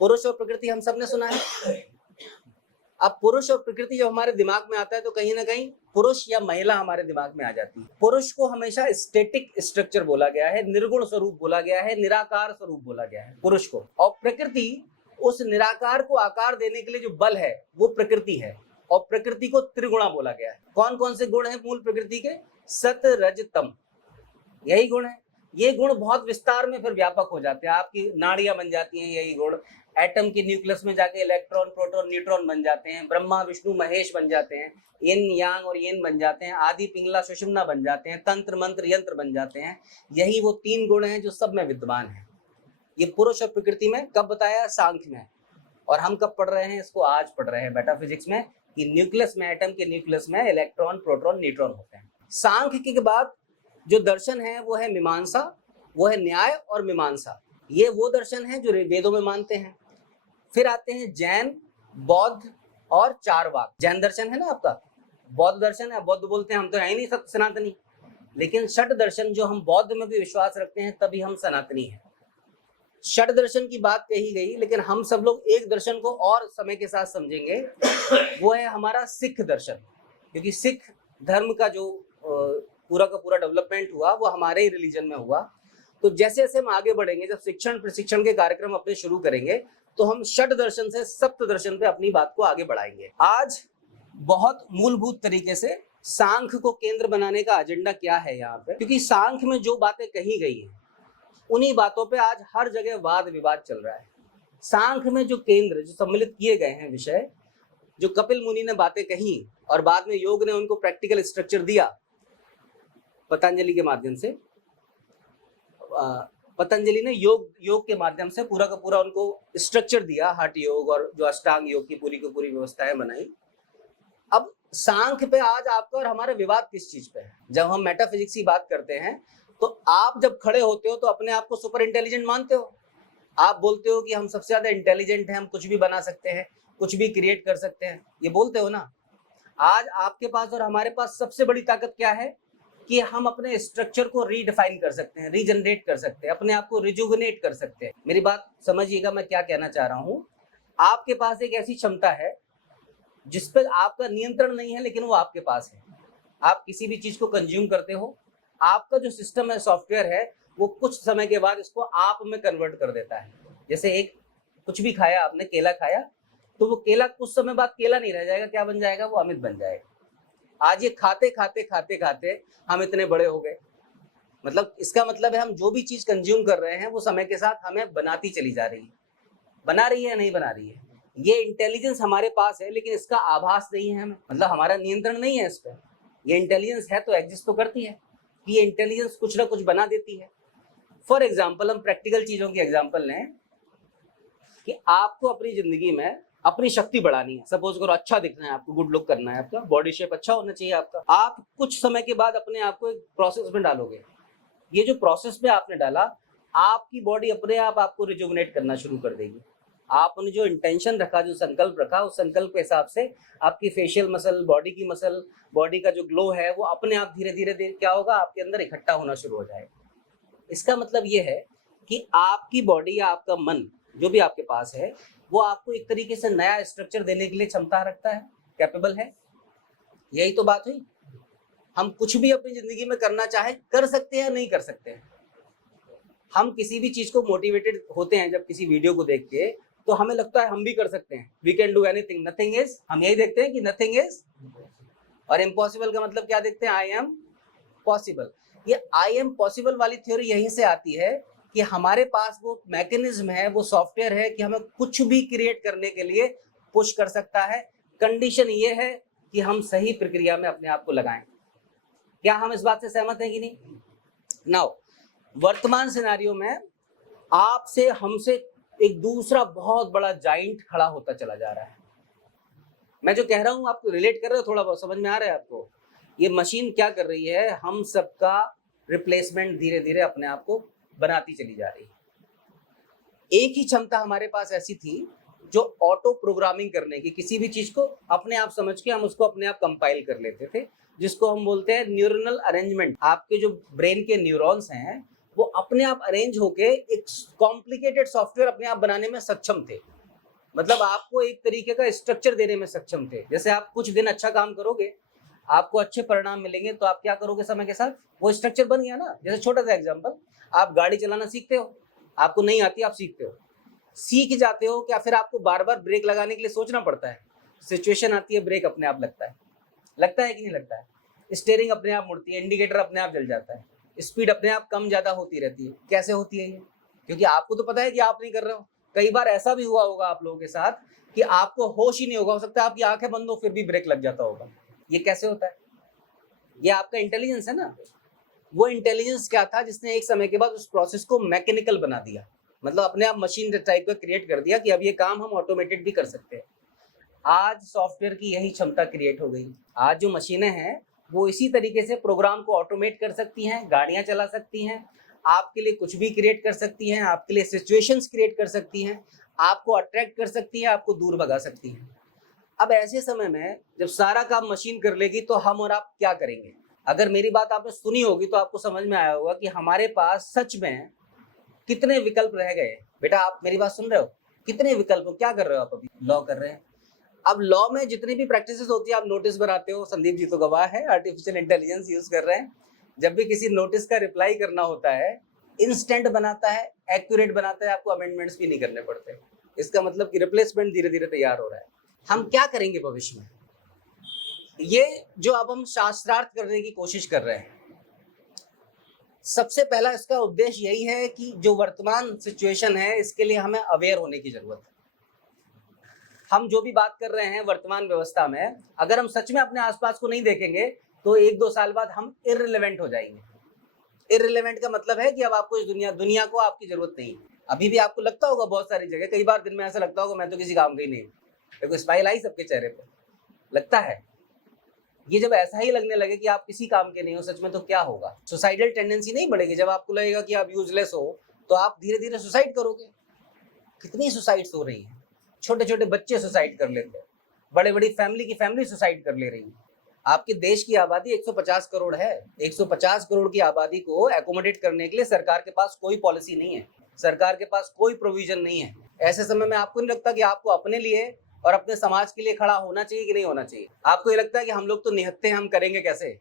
पुरुष और प्रकृति हम सबने सुना है। अब पुरुष और प्रकृति जब हमारे दिमाग में आता है तो कहीं ना कहीं पुरुष या महिला हमारे दिमाग में आ जाती है। पुरुष को हमेशा स्टैटिक स्ट्रक्चर बोला गया है, निर्गुण स्वरूप बोला गया है, निराकार स्वरूप बोला गया है पुरुष को। और प्रकृति उस निराकार को आकार देने के लिए जो बल है वो प्रकृति है, और प्रकृति को त्रिगुणा बोला गया है। कौन कौन से गुण हैं मूल प्रकृति के? सत रज तम, यही गुण है। ये गुण बहुत विस्तार में फिर व्यापक हो जाते हैं, आपकी नाड़ियां बन जाती हैं यही गुण, एटम के न्यूक्लियस में जाके इलेक्ट्रॉन प्रोटॉन न्यूट्रॉन बन जाते हैं, ब्रह्मा विष्णु महेश बन जाते हैं, यिन यांग और येन बन जाते हैं, आदि पिंगला सुषुम्ना बन जाते हैं, तंत्र मंत्र यंत्र बन जाते हैं। यही वो 3 गुण हैं जो सब में विद्यमान है। ये पुरुष और प्रकृति में कब बताया? सांख्य में। और हम कब पढ़ रहे हैं इसको? आज पढ़ रहे हैं मेटाफिजिक्स में, कि न्यूक्लियस में, एटम के न्यूक्लियस में इलेक्ट्रॉन प्रोटॉन न्यूट्रॉन होते हैं। सांख्य के बाद जो दर्शन है वो है मीमांसा, वो है न्याय और मीमांसा। ये वो दर्शन है जो वेदों में मानते हैं। फिर आते हैं जैन, बौद्ध और चारवाक। जैन दर्शन है ना आपका, बौद्ध दर्शन है, बौद्ध बोलते हैं हम तो है ही नहीं सब सनातनी, लेकिन षट दर्शन जो हम बौद्ध में भी विश्वास रखते हैं तभी हम सनातनी हैं। षट दर्शन की बात कही गई, लेकिन हम सब लोग एक दर्शन को और समय के साथ समझेंगे, वो है हमारा सिख दर्शन। क्योंकि सिख धर्म का जो पूरा का पूरा डेवलपमेंट हुआ वो हमारे ही रिलीजन में हुआ। तो जैसे जैसे हम आगे बढ़ेंगे, जब शिक्षण प्रशिक्षण के कार्यक्रम अपने शुरू करेंगे, तो हम षट दर्शन से सप्त दर्शन पे अपनी बात को आगे बढ़ाएंगे। आज बहुत मूलभूत तरीके से सांख्य को केंद्र बनाने का एजेंडा क्या है यहाँ पे, क्योंकि सांख्य में जो बातें कही गई हैं उन्हीं बातों पे आज हर जगह वाद विवाद चल रहा है। सांख्य में जो केंद्र, जो सम्मिलित किए गए हैं विषय, जो कपिल मुनि ने बातें कही और बाद में योग ने उनको प्रैक्टिकल स्ट्रक्चर दिया पतंजलि के माध्यम से। पतंजलि ने योग के माध्यम से पूरा का पूरा उनको स्ट्रक्चर दिया, हठ योग और जो अष्टांग योग की पूरी व्यवस्थाएं बनाई। अब सांख्य पे आज आपका और हमारा विवाद किस चीज पे है? जब हम मेटाफिजिक्स की बात करते हैं तो आप जब खड़े होते हो तो अपने आप को सुपर इंटेलिजेंट मानते हो। आप बोलते हो कि हम सबसे ज्यादा इंटेलिजेंट हैं, हम कुछ भी बना सकते हैं, कुछ भी क्रिएट कर सकते हैं, ये बोलते हो ना। आज आपके पास और हमारे पास सबसे बड़ी ताकत क्या है कि हम अपने स्ट्रक्चर को रीडिफाइन कर सकते हैं, रीजनरेट कर सकते हैं, अपने आप को रिजुविनेट कर सकते हैं। मेरी बात समझिएगा मैं क्या कहना चाह रहा हूं। आपके पास एक ऐसी क्षमता है जिस पर आपका नियंत्रण नहीं है, लेकिन वो आपके पास है। आप किसी भी चीज को कंज्यूम करते हो, आपका जो सिस्टम है, सॉफ्टवेयर है, वो कुछ समय के बाद इसको आप में कन्वर्ट कर देता है। जैसे एक कुछ भी खाया आपने, केला खाया, तो वो केला कुछ समय बाद केला नहीं रह जाएगा, क्या बन जाएगा? वो अमित बन जाएगा। आज ये खाते खाते खाते खाते हम इतने बड़े हो गए। मतलब इसका मतलब है हम जो भी चीज कंज्यूम कर रहे हैं वो समय के साथ हमें बनाती चली जा रही है। बना रही है, नहीं बना रही है। ये इंटेलिजेंस हमारे पास है, लेकिन इसका आभास नहीं है हमें, मतलब हमारा नियंत्रण नहीं है इस पर। ये इंटेलिजेंस है तो एग्जिस्ट तो करती है, कि ये इंटेलिजेंस कुछ ना कुछ बना देती है। फॉर एग्जाम्पल, हम प्रैक्टिकल चीजों की एग्जाम्पल लें कि आपको अपनी जिंदगी में अपनी शक्ति बढ़ानी है। सपोज करो अच्छा दिखना है आपको, गुड लुक करना है, आपका बॉडी शेप अच्छा होना चाहिए आपका। आप कुछ समय के बाद अपने आप को एक प्रोसेस में डालोगे। ये जो प्रोसेस में आपने डाला, आपकी बॉडी अपने आप आपको रिजुविनेट करना शुरू कर देगी। आपने जो इंटेंशन रखा, जो संकल्प रखा, उस संकल्प के हिसाब से आपकी फेशियल मसल, बॉडी की मसल, बॉडी का जो ग्लो है वो अपने आप धीरे धीरे क्या होगा, आपके अंदर इकट्ठा होना शुरू हो जाएगा। इसका मतलब ये है कि आपकी बॉडी या आपका मन जो भी आपके पास है वो आपको एक तरीके से नया स्ट्रक्चर देने के लिए क्षमता रखता है, कैपेबल है। यही तो बात हुई। हम कुछ भी अपनी जिंदगी में करना चाहे कर सकते हैं या नहीं कर सकते हैं। हम किसी भी चीज को मोटिवेटेड होते हैं जब किसी वीडियो को देख के, तो हमें लगता है हम भी कर सकते हैं। We can do anything, nothing is, हम यही देखते हैं कि नथिंग इज, और इम्पॉसिबल का मतलब क्या देखते हैं? I am possible. ये आई एम पॉसिबल वाली थ्योरी यहीं से आती है कि हमारे पास वो मैकेनिज्म है, वो सॉफ्टवेयर है कि हमें कुछ भी क्रिएट करने के लिए पुश कर सकता है। कंडीशन ये है कि हम सही प्रक्रिया में अपने आप को लगाएं। क्या हम इस बात से सहमत हैं कि नहीं? नाउ वर्तमान सिनेरियो में आपसे हमसे एक दूसरा बहुत बड़ा जाइंट खड़ा होता चला जा रहा है। मैं जो कह रहा हूं आपको रिलेट कर रहे हो, थोड़ा बहुत समझ में आ रहा है आपको? ये मशीन क्या कर रही है, हम सबका रिप्लेसमेंट धीरे धीरे अपने आप को बनाती चली जा रही है। एक ही क्षमता हमारे पास ऐसी थी जो ऑटो प्रोग्रामिंग करने की, किसी भी चीज को अपने आप समझ के हम उसको अपने आप कंपाइल कर लेते थे, जिसको हम बोलते हैं न्यूरल अरेंजमेंट। आपके जो ब्रेन के न्यूरॉन्स हैं वो अपने आप अरेंज होके एक कॉम्प्लिकेटेड सॉफ्टवेयर अपने आप बनाने में सक्षम थे। मतलब आपको एक तरीके का स्ट्रक्चर देने में सक्षम थे। जैसे आप कुछ दिन अच्छा काम करोगे, आपको अच्छे परिणाम मिलेंगे, तो आप क्या करोगे समय के साथ, वो स्ट्रक्चर बन गया ना। जैसे छोटा सा एग्जांपल, आप गाड़ी चलाना सीखते हो, आपको नहीं आती, आप सीखते हो, सीख जाते हो, क्या फिर आपको बार बार ब्रेक लगाने के लिए सोचना पड़ता है? सिचुएशन आती है, ब्रेक अपने आप लगता है कि नहीं लगता है? स्टीयरिंग अपने आप मुड़ती है, इंडिकेटर अपने आप जल जाता है, स्पीड अपने आप कम ज्यादा होती रहती है। कैसे होती है ये? क्योंकि आपको तो पता है कि आप नहीं कर रहे हो। कई बार ऐसा भी हुआ होगा आप लोगों के साथ कि आपको होश ही नहीं होगा, हो सकता है आपकी आंखें बंद हो फिर भी ब्रेक लग जाता होगा। ये कैसे होता है? ये आपका इंटेलिजेंस है ना। वो इंटेलिजेंस क्या था जिसने एक समय के बाद उस प्रोसेस को मैकेनिकल बना दिया, मतलब अपने आप मशीन टाइप का क्रिएट कर दिया कि अब ये काम हम ऑटोमेटेड भी कर सकते हैं। आज सॉफ्टवेयर की यही क्षमता क्रिएट हो गई। आज जो मशीनें हैं वो इसी तरीके से प्रोग्राम को ऑटोमेट कर सकती हैं, गाड़ियां चला सकती हैं, आपके लिए कुछ भी क्रिएट कर सकती हैं, आपके लिए सिचुएशंस क्रिएट कर सकती हैं, आपको अट्रैक्ट कर सकती हैं, आपको दूर भगा सकती हैं। अब ऐसे समय में जब सारा काम मशीन कर लेगी तो हम और आप क्या करेंगे? अगर मेरी बात आपने सुनी होगी तो आपको समझ में आया होगा कि हमारे पास सच में कितने विकल्प रह गए। बेटा आप मेरी बात सुन रहे हो? कितने विकल्प, क्या कर रहे हो आप? अभी लॉ कर रहे हैं। अब लॉ में जितनी भी प्रैक्टिसेस होती है, आप नोटिस बनाते हो, संदीप जी तो गवाह है, आर्टिफिशियल इंटेलिजेंस यूज कर रहे हैं। जब भी किसी नोटिस का रिप्लाई करना होता है, इंस्टेंट बनाता है, एक्यूरेट बनाता है, आपको अमेंडमेंट्स भी नहीं करने पड़ते। इसका मतलब कि रिप्लेसमेंट धीरे धीरे तैयार हो रहा है। हम क्या करेंगे भविष्य में? ये जो अब हम शास्त्रार्थ करने की कोशिश कर रहे हैं, सबसे पहला इसका उद्देश्य यही है कि जो वर्तमान सिचुएशन है इसके लिए हमें अवेयर होने की जरूरत है। हम जो भी बात कर रहे हैं वर्तमान व्यवस्था में, अगर हम सच में अपने आसपास को नहीं देखेंगे तो 1-2 साल बाद हम इररिलेवेंट हो जाएंगे। इररिलेवेंट का मतलब है कि अब आपको इस दुनिया को आपकी जरूरत नहीं है। अभी भी आपको लगता होगा बहुत सारी जगह, कई बार दिन में ऐसा लगता होगा मैं तो किसी काम का ही नहीं। देखो स्माइल आई सबके चेहरे पर, लगता है। ये जब ऐसा ही लगने लगे कि आप किसी काम के नहीं हो सच में, तो क्या होगा? सुसाइडल टेंडेंसी नहीं बढ़ेगी? जब आपको लगेगा कि आप यूजलेस हो तो आप धीरे धीरे सुसाइड करोगे। कितनी सुसाइड्स हो रही हैं, छोटे छोटे बच्चे सुसाइड कर लेते हैं, बड़े बड़ी फैमिली सुसाइड कर ले रही है। आपके देश की आबादी 150 करोड़ है। 150 करोड़ की आबादी को एकोमोडेट करने के लिए सरकार के पास कोई पॉलिसी नहीं है, सरकार के पास कोई प्रोविजन नहीं है। ऐसे समय में आपको नहीं लगता कि आपको अपने लिए और अपने समाज के लिए खड़ा होना चाहिए कि नहीं होना चाहिए? आपको ये लगता है कि हम लोग तो निहत्थे हैं, हम करेंगे कैसे?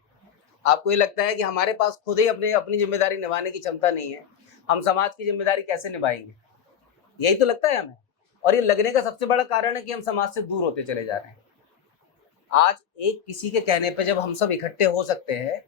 आपको ये लगता है कि हमारे पास खुद ही अपनी जिम्मेदारी निभाने की क्षमता नहीं है, हम समाज की जिम्मेदारी कैसे निभाएंगे? यही तो लगता है हमें। और ये लगने का सबसे बड़ा कारण है कि हम समाज से दूर होते चले जा रहे हैं। आज एक किसी के कहने पे जब हम सब इकट्ठे हो सकते हैं,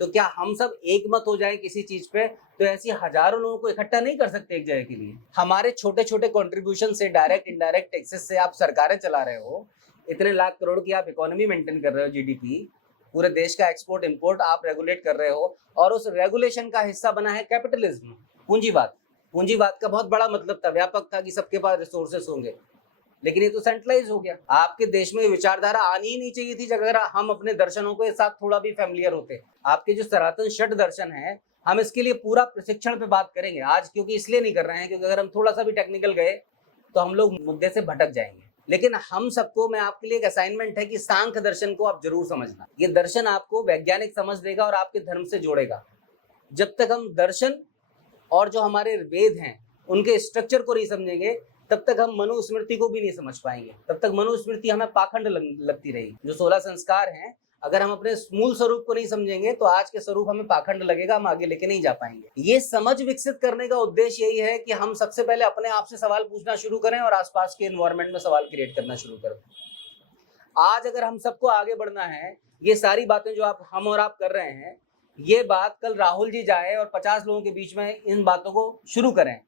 तो क्या हम सब एक मत हो जाएं किसी चीज पे, तो ऐसी हजारों लोगों को इकट्ठा नहीं कर सकते एक जगह के लिए। हमारे छोटे छोटे कंट्रीब्यूशन से, डायरेक्ट इनडायरेक्ट टैक्सेस से आप सरकारें चला रहे हो, इतने लाख करोड़ की आप इकोनॉमी मेंटेन कर रहे हो, जीडीपी, पूरे देश का एक्सपोर्ट इंपोर्ट आप रेगुलेट कर रहे हो, और उस रेगुलेशन का हिस्सा बना है कैपिटलिज्म, पूंजीवाद। पूंजीवाद का बहुत बड़ा मतलब था, व्यापक था कि सबके पास रिसोर्सेस होंगे, लेकिन ये तो सेंट्रलाइज हो गया। आपके देश में विचारधारा आनी ही नहीं चाहिए थी अगर हम अपने दर्शनों के साथ थोड़ा भी फैमिलियर होते। आपके जो सनातन षट दर्शन है, हम इसके लिए पूरा प्रशिक्षण पे बात करेंगे आज, क्योंकि इसलिए नहीं कर रहे हैं क्योंकि अगर हम थोड़ा सा भी टेक्निकल गए तो हम लोग मुद्दे से भटक जाएंगे। लेकिन हम सबको, मैं आपके लिए एक असाइनमेंट है कि सांख्य दर्शन को आप जरूर समझना। ये दर्शन आपको वैज्ञानिक समझ देगा और आपके धर्म से जोड़ेगा। जब तक हम दर्शन और जो हमारे वेद हैं उनके स्ट्रक्चर को नहीं समझेंगे, तब तक हम मनुस्मृति को भी नहीं समझ पाएंगे। तब तक मनुस्मृति हमें पाखंड लगती रहेगी। जो 16 संस्कार हैं, अगर हम अपने मूल स्वरूप को नहीं समझेंगे तो आज के स्वरूप हमें पाखंड लगेगा, हम आगे लेके नहीं जा पाएंगे। ये समझ विकसित करने का उद्देश्य यही है कि हम सबसे पहले अपने आप से सवाल पूछना शुरू करें और आसपास के एनवायरनमेंट में सवाल क्रिएट करना शुरू करें। आज अगर हम सबको आगे बढ़ना है, ये सारी बातें जो हम और आप कर रहे हैं, ये बात कल राहुल जी जाए और 50 लोगों के बीच में इन बातों को शुरू करें,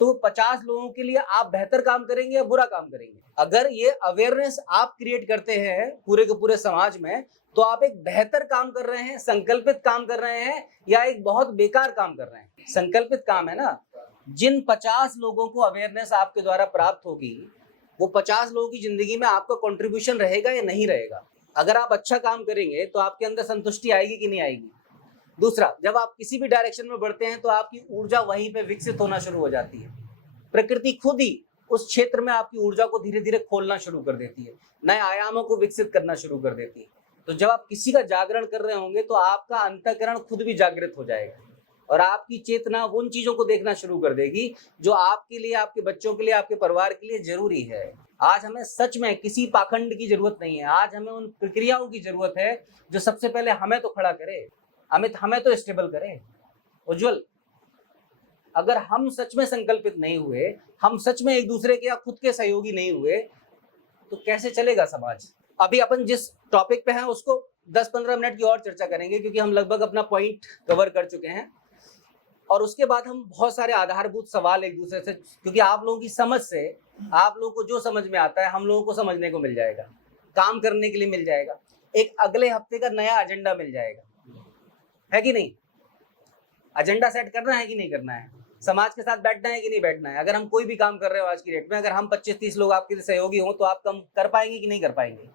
तो 50 लोगों के लिए आप बेहतर काम करेंगे या बुरा काम करेंगे? अगर ये अवेयरनेस आप क्रिएट करते हैं पूरे के पूरे समाज में, तो आप एक बेहतर काम कर रहे हैं, संकल्पित काम कर रहे हैं, या एक बहुत बेकार काम कर रहे हैं? संकल्पित काम है ना। जिन 50 लोगों को अवेयरनेस आपके द्वारा प्राप्त होगी, वो 50 लोगों की जिंदगी में आपका कंट्रीब्यूशन रहेगा या नहीं रहेगा? अगर आप अच्छा काम करेंगे तो आपके अंदर संतुष्टि आएगी कि नहीं आएगी? दूसरा, जब आप किसी भी डायरेक्शन में बढ़ते हैं तो आपकी ऊर्जा वहीं पे विकसित होना शुरू हो जाती है। प्रकृति खुद ही उस क्षेत्र में आपकी ऊर्जा को धीरे धीरे खोलना शुरू कर देती है, नए आयामों को विकसित करना शुरू कर देती है। तो जब आप किसी का जागरण कर रहे होंगे तो आपका अंतःकरण खुद भी जागृत हो जाएगा। और आपकी चेतना उन चीजों को देखना शुरू कर देगी जो आपके लिए, आपके बच्चों के लिए, आपके परिवार के लिए जरूरी है। आज हमें सच में किसी पाखंड की जरूरत नहीं है। आज हमें उन प्रक्रियाओं की जरूरत है जो सबसे पहले हमें तो खड़ा करे, हमें तो स्टेबल करे। उज्जवल, अगर हम सच में संकल्पित नहीं हुए, हम सच में एक दूसरे के या खुद के सहयोगी नहीं हुए, तो कैसे चलेगा समाज। अभी अपन जिस टॉपिक पे हैं उसको 10-15 मिनट की और चर्चा करेंगे, क्योंकि हम लगभग अपना पॉइंट कवर कर चुके हैं। और उसके बाद हम बहुत सारे आधारभूत सवाल एक दूसरे से, क्योंकि आप लोगों की समझ से, आप लोगों को जो समझ में आता है हम लोगों को समझने को मिल जाएगा, काम करने के लिए मिल जाएगा, एक अगले हफ्ते का नया एजेंडा मिल जाएगा, है कि नहीं। एजेंडा सेट करना है कि नहीं करना है, समाज के साथ बैठना है कि नहीं बैठना है। अगर हम कोई भी काम कर रहे हो आज की डेट में, अगर हम 25-30 लोग आपके सहयोगी हों तो आप काम कर पाएंगे कि नहीं कर पाएंगे।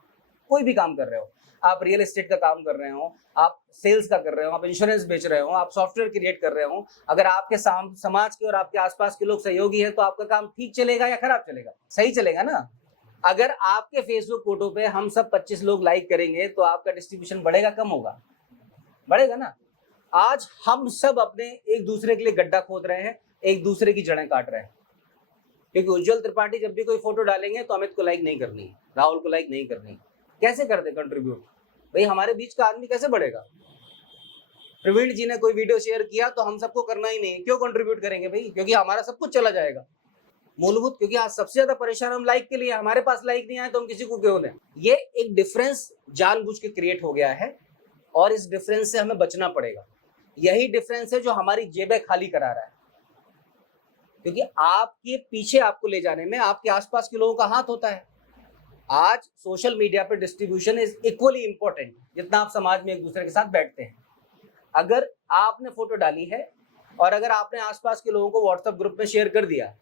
कोई भी काम कर रहे हो, आप रियल एस्टेट का काम कर रहे हो, आप सेल्स का कर रहे हो, आप इंश्योरेंस बेच रहे हो, आप सॉफ्टवेयर क्रिएट कर रहे हो, अगर आपके समाज के और आपके आसपास के लोग सहयोगी हैं तो आपका काम ठीक चलेगा या खराब चलेगा, सही चलेगा ना। अगर आपके फेसबुक फोटो पे हम सब 25 लोग लाइक करेंगे तो आपका डिस्ट्रीब्यूशन बढ़ेगा कम होगा, बढ़ेगा ना। आज हम सब अपने एक दूसरे के लिए गड्ढा खोद रहे हैं, एक दूसरे की जड़ें काट रहे हैं, क्योंकि उज्जवल त्रिपाठी जब भी कोई फोटो डालेंगे तो अमित को लाइक नहीं करनी, राहुल को लाइक नहीं करनी। कैसे करते कंट्रीब्यूट भाई, हमारे बीच का आदमी कैसे बढ़ेगा। प्रवीण जी ने कोई वीडियो शेयर किया तो हम सबको करना ही नहीं, क्यों कंट्रीब्यूट करेंगे भाई, क्योंकि हमारा सब कुछ चला जाएगा मूलभूत। क्योंकि आज सबसे ज्यादा परेशान हम लाइक के लिए, हमारे पास लाइक नहीं आए तो हम किसी को क्यों दें। ये एक डिफरेंस जानबूझ के क्रिएट हो गया है और इस डिफरेंस से हमें बचना पड़ेगा। यही डिफरेंस है जो हमारी जेबें खाली करा रहा है, क्योंकि आपके पीछे आपको ले जाने में आपके आसपास के लोगों का हाथ होता है। आज सोशल मीडिया पे डिस्ट्रीब्यूशन इज इक्वली इंपॉर्टेंट जितना आप समाज में एक दूसरे के साथ बैठते हैं। अगर आपने फोटो डाली है और अगर आपने आसपास के लोगों को व्हाट्सएप ग्रुप में शेयर कर दिया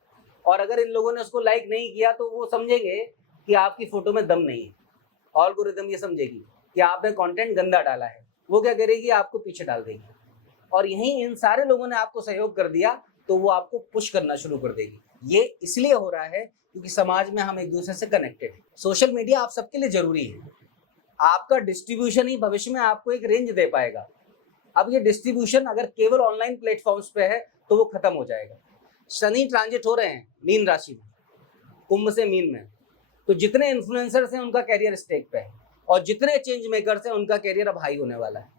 और अगर इन लोगों ने उसको लाइक नहीं किया तो वो समझेंगे कि आपकी फोटो में दम नहीं है। एल्गोरिथम ये समझेगी कि आपने कंटेंट गंदा डाला है, वो क्या करेगी, आपको पीछे डाल देगी। और यहीं इन सारे लोगों ने आपको सहयोग कर दिया तो वो आपको पुश करना शुरू कर देगी। ये इसलिए हो रहा है क्योंकि समाज में हम एक दूसरे से कनेक्टेड हैं। सोशल मीडिया आप सबके लिए जरूरी है। आपका डिस्ट्रीब्यूशन ही भविष्य में आपको एक रेंज दे पाएगा। अब ये डिस्ट्रीब्यूशन अगर केवल ऑनलाइन प्लेटफॉर्म्स पे है तो वो खत्म हो जाएगा। शनि ट्रांजिट हो रहे हैं मीन राशि में, कुंभ से मीन में, तो जितने इन्फ्लुएंसर्स हैं उनका कैरियर स्टेक पे है और जितने चेंज मेकर्स हैं उनका कैरियर अब हाई होने वाला है।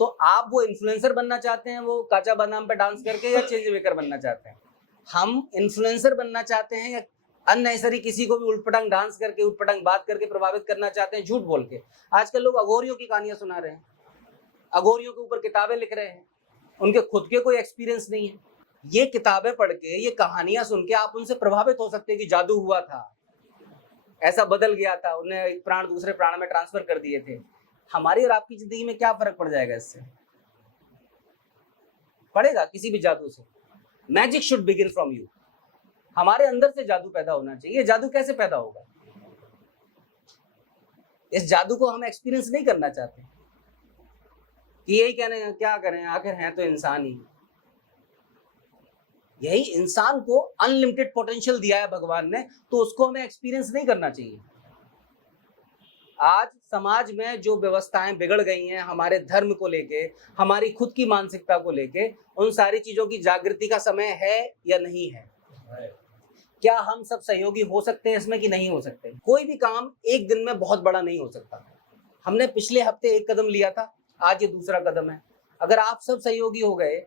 तो आप वो इन्फ्लुएंसर बनना चाहते हैं, वो काचा बादाम पे डांस करके, या चेंज मेकर बनना चाहते हैं। हम इन्फ्लुएंसर बनना चाहते हैं या अननेसेसरी किसी को भी उल्टपटांग डांस करके, उल्टपटांग बात करके प्रभावित करना चाहते हैं, झूठ बोल के। आजकल लोग अघोरियों की कहानियां सुना रहे हैं, अघोरियों के ऊपर किताबें लिख रहे हैं, उनके खुद के कोई एक्सपीरियंस नहीं है। ये किताबें पढ़ के, ये कहानियां सुन के आप उनसे प्रभावित हो सकते हैं कि जादू हुआ था, ऐसा बदल गया था, उन्हें एक प्राण दूसरे प्राण में ट्रांसफर कर दिए थे। हमारी और आपकी जिंदगी में क्या फर्क पड़ जाएगा इससे? पड़ेगा किसी भी जादू से। Magic should begin from you. हमारे अंदर से जादू पैदा होना चाहिए। जादू कैसे पैदा होगा? इस जादू को हम एक्सपीरियंस नहीं करना चाहते कि यही कहने क्या करें, आखिर हैं तो इंसान ही। यही इंसान को अनलिमिटेड पोटेंशियल दिया है भगवान ने, तो उसको हमें एक्सपीरियंस नहीं करना चाहिए। आज समाज में जो व्यवस्थाएं बिगड़ गई हैं हमारे धर्म को लेके, हमारी खुद की मानसिकता को लेके, उन सारी चीजों की जागृति का समय है या नहीं है? क्या हम सब सहयोगी हो सकते हैं इसमें कि नहीं हो सकते? कोई भी काम एक दिन में बहुत बड़ा नहीं हो सकता। हमने पिछले हफ्ते एक कदम लिया था, आज ये दूसरा कदम है। अगर आप सब सहयोगी हो गए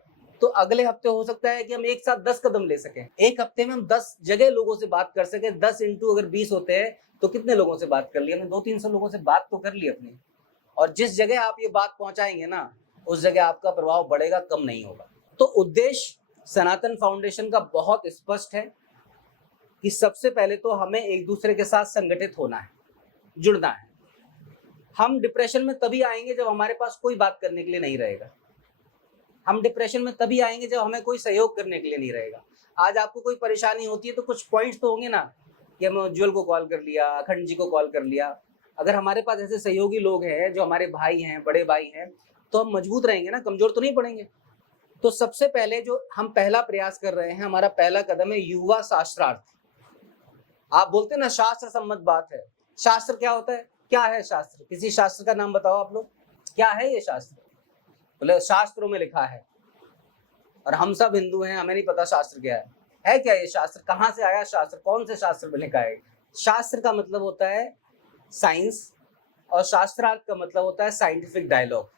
तो अगले हफ्ते हो सकता है कि हम एक साथ 10 कदम ले सकें। एक हफ्ते में हम 10 जगह लोगों से बात कर सके। 10 इंटू अगर 20 होते हैं तो कितने लोगों से बात कर ली हमने? 200-300 लोगों से बात तो कर ली अपनी। और जिस जगह आप ये बात पहुंचाएंगे ना, उस जगह आपका प्रभाव बढ़ेगा, कम नहीं होगा। तो उद्देश्य सनातन फाउंडेशन का बहुत स्पष्ट है कि सबसे पहले तो हमें एक दूसरे के साथ संगठित होना है, जुड़ना है। हम डिप्रेशन में तभी आएंगे जब हमारे पास कोई बात करने के लिए नहीं रहेगा। हम डिप्रेशन में तभी आएंगे जब हमें कोई सहयोग करने के लिए नहीं रहेगा। आज आपको कोई परेशानी होती है तो कुछ पॉइंट्स तो होंगे ना कि हमने उज्जवल को कॉल कर लिया, अखंड जी को कॉल कर लिया। अगर हमारे पास ऐसे सहयोगी लोग हैं जो हमारे भाई हैं, बड़े भाई हैं, तो हम मजबूत रहेंगे ना, कमजोर तो नहीं पड़ेंगे। तो सबसे पहले जो हम पहला प्रयास कर रहे हैं, हमारा पहला कदम है युवा शास्त्रार्थ। आप बोलते हैं ना शास्त्र सम्मत बात है। शास्त्र क्या होता है? क्या है शास्त्र? किसी शास्त्र का नाम बताओ आप लोग। क्या है ये शास्त्र? बोले शास्त्रों में लिखा है। और हम सब हिंदू हैं, हमें नहीं पता शास्त्र क्या है क्या ये शास्त्र, कहाँ से आया शास्त्र, कौन से शास्त्र में लिखा है। शास्त्र का मतलब होता है साइंस और शास्त्रार्थ का मतलब होता है साइंटिफिक डायलॉग।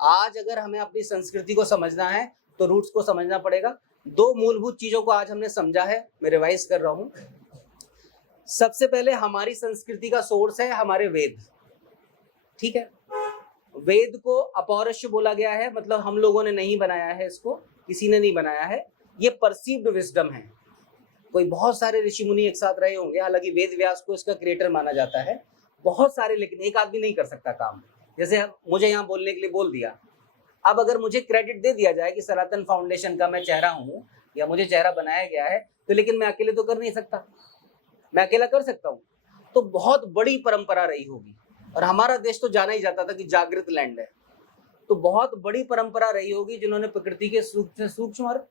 आज अगर हमें अपनी संस्कृति को समझना है तो रूट्स को समझना पड़ेगा। दो मूलभूत चीजों को आज हमने समझा है, मैं रिवाइज कर रहा हूं। सबसे पहले हमारी संस्कृति का सोर्स है हमारे वेद, ठीक है। वेद को अपौरुष बोला गया है, मतलब हम लोगों ने नहीं बनाया है इसको, किसी ने नहीं बनाया है, ये परसीव्ड विजडम है। कोई बहुत सारे ऋषि मुनि एक साथ रहे होंगे, हालांकि वेद व्यास को इसका क्रिएटर माना जाता है, बहुत सारे, लेकिन एक आदमी नहीं कर सकता काम। जैसे मुझे यहाँ बोलने के लिए बोल दिया, अब अगर मुझे क्रेडिट दे दिया जाए कि सनातन फाउंडेशन का मैं चेहरा हूँ या मुझे चेहरा बनाया गया है, तो लेकिन मैं अकेले तो कर नहीं सकता, मैं अकेला कर सकता हूँ, तो बहुत बड़ी परंपरा रही होगी। और हमारा देश तो जाना ही जाता था कि जागृत लैंड है, तो बहुत बड़ी परंपरा रही होगी जिन्होंने प्रकृति के सूक्ष्म से सूक्ष्म और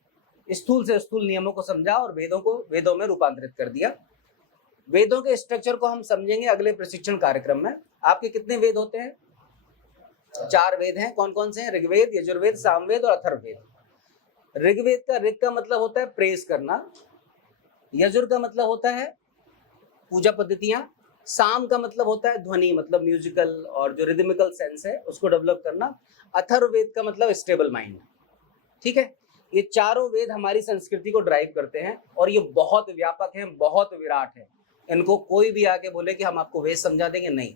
स्थूल से स्थूल नियमों को समझा और वेदों में रूपांतरित कर दिया। वेदों के स्ट्रक्चर को हम समझेंगे अगले प्रशिक्षण कार्यक्रम में। आपके कितने वेद होते हैं? 4 वेद हैं। कौन कौन से हैं? ऋग्वेद, यजुर्वेद, सामवेद और अथर्ववेद। ऋग्वेद का ऋग का मतलब होता है प्रेस करना, यजुर का मतलब होता है पूजा पद्धतियां, साम का मतलब होता है ध्वनि, मतलब म्यूजिकल और जो रिदमिकल सेंस है उसको डेवलप करना, अथर्ववेद का मतलब स्टेबल माइंड, ठीक है। ये चारों वेद हमारी संस्कृति को ड्राइव करते हैं और ये बहुत व्यापक हैं, बहुत विराट है। इनको कोई भी आके बोले कि हम आपको वेद समझा देंगे, नहीं।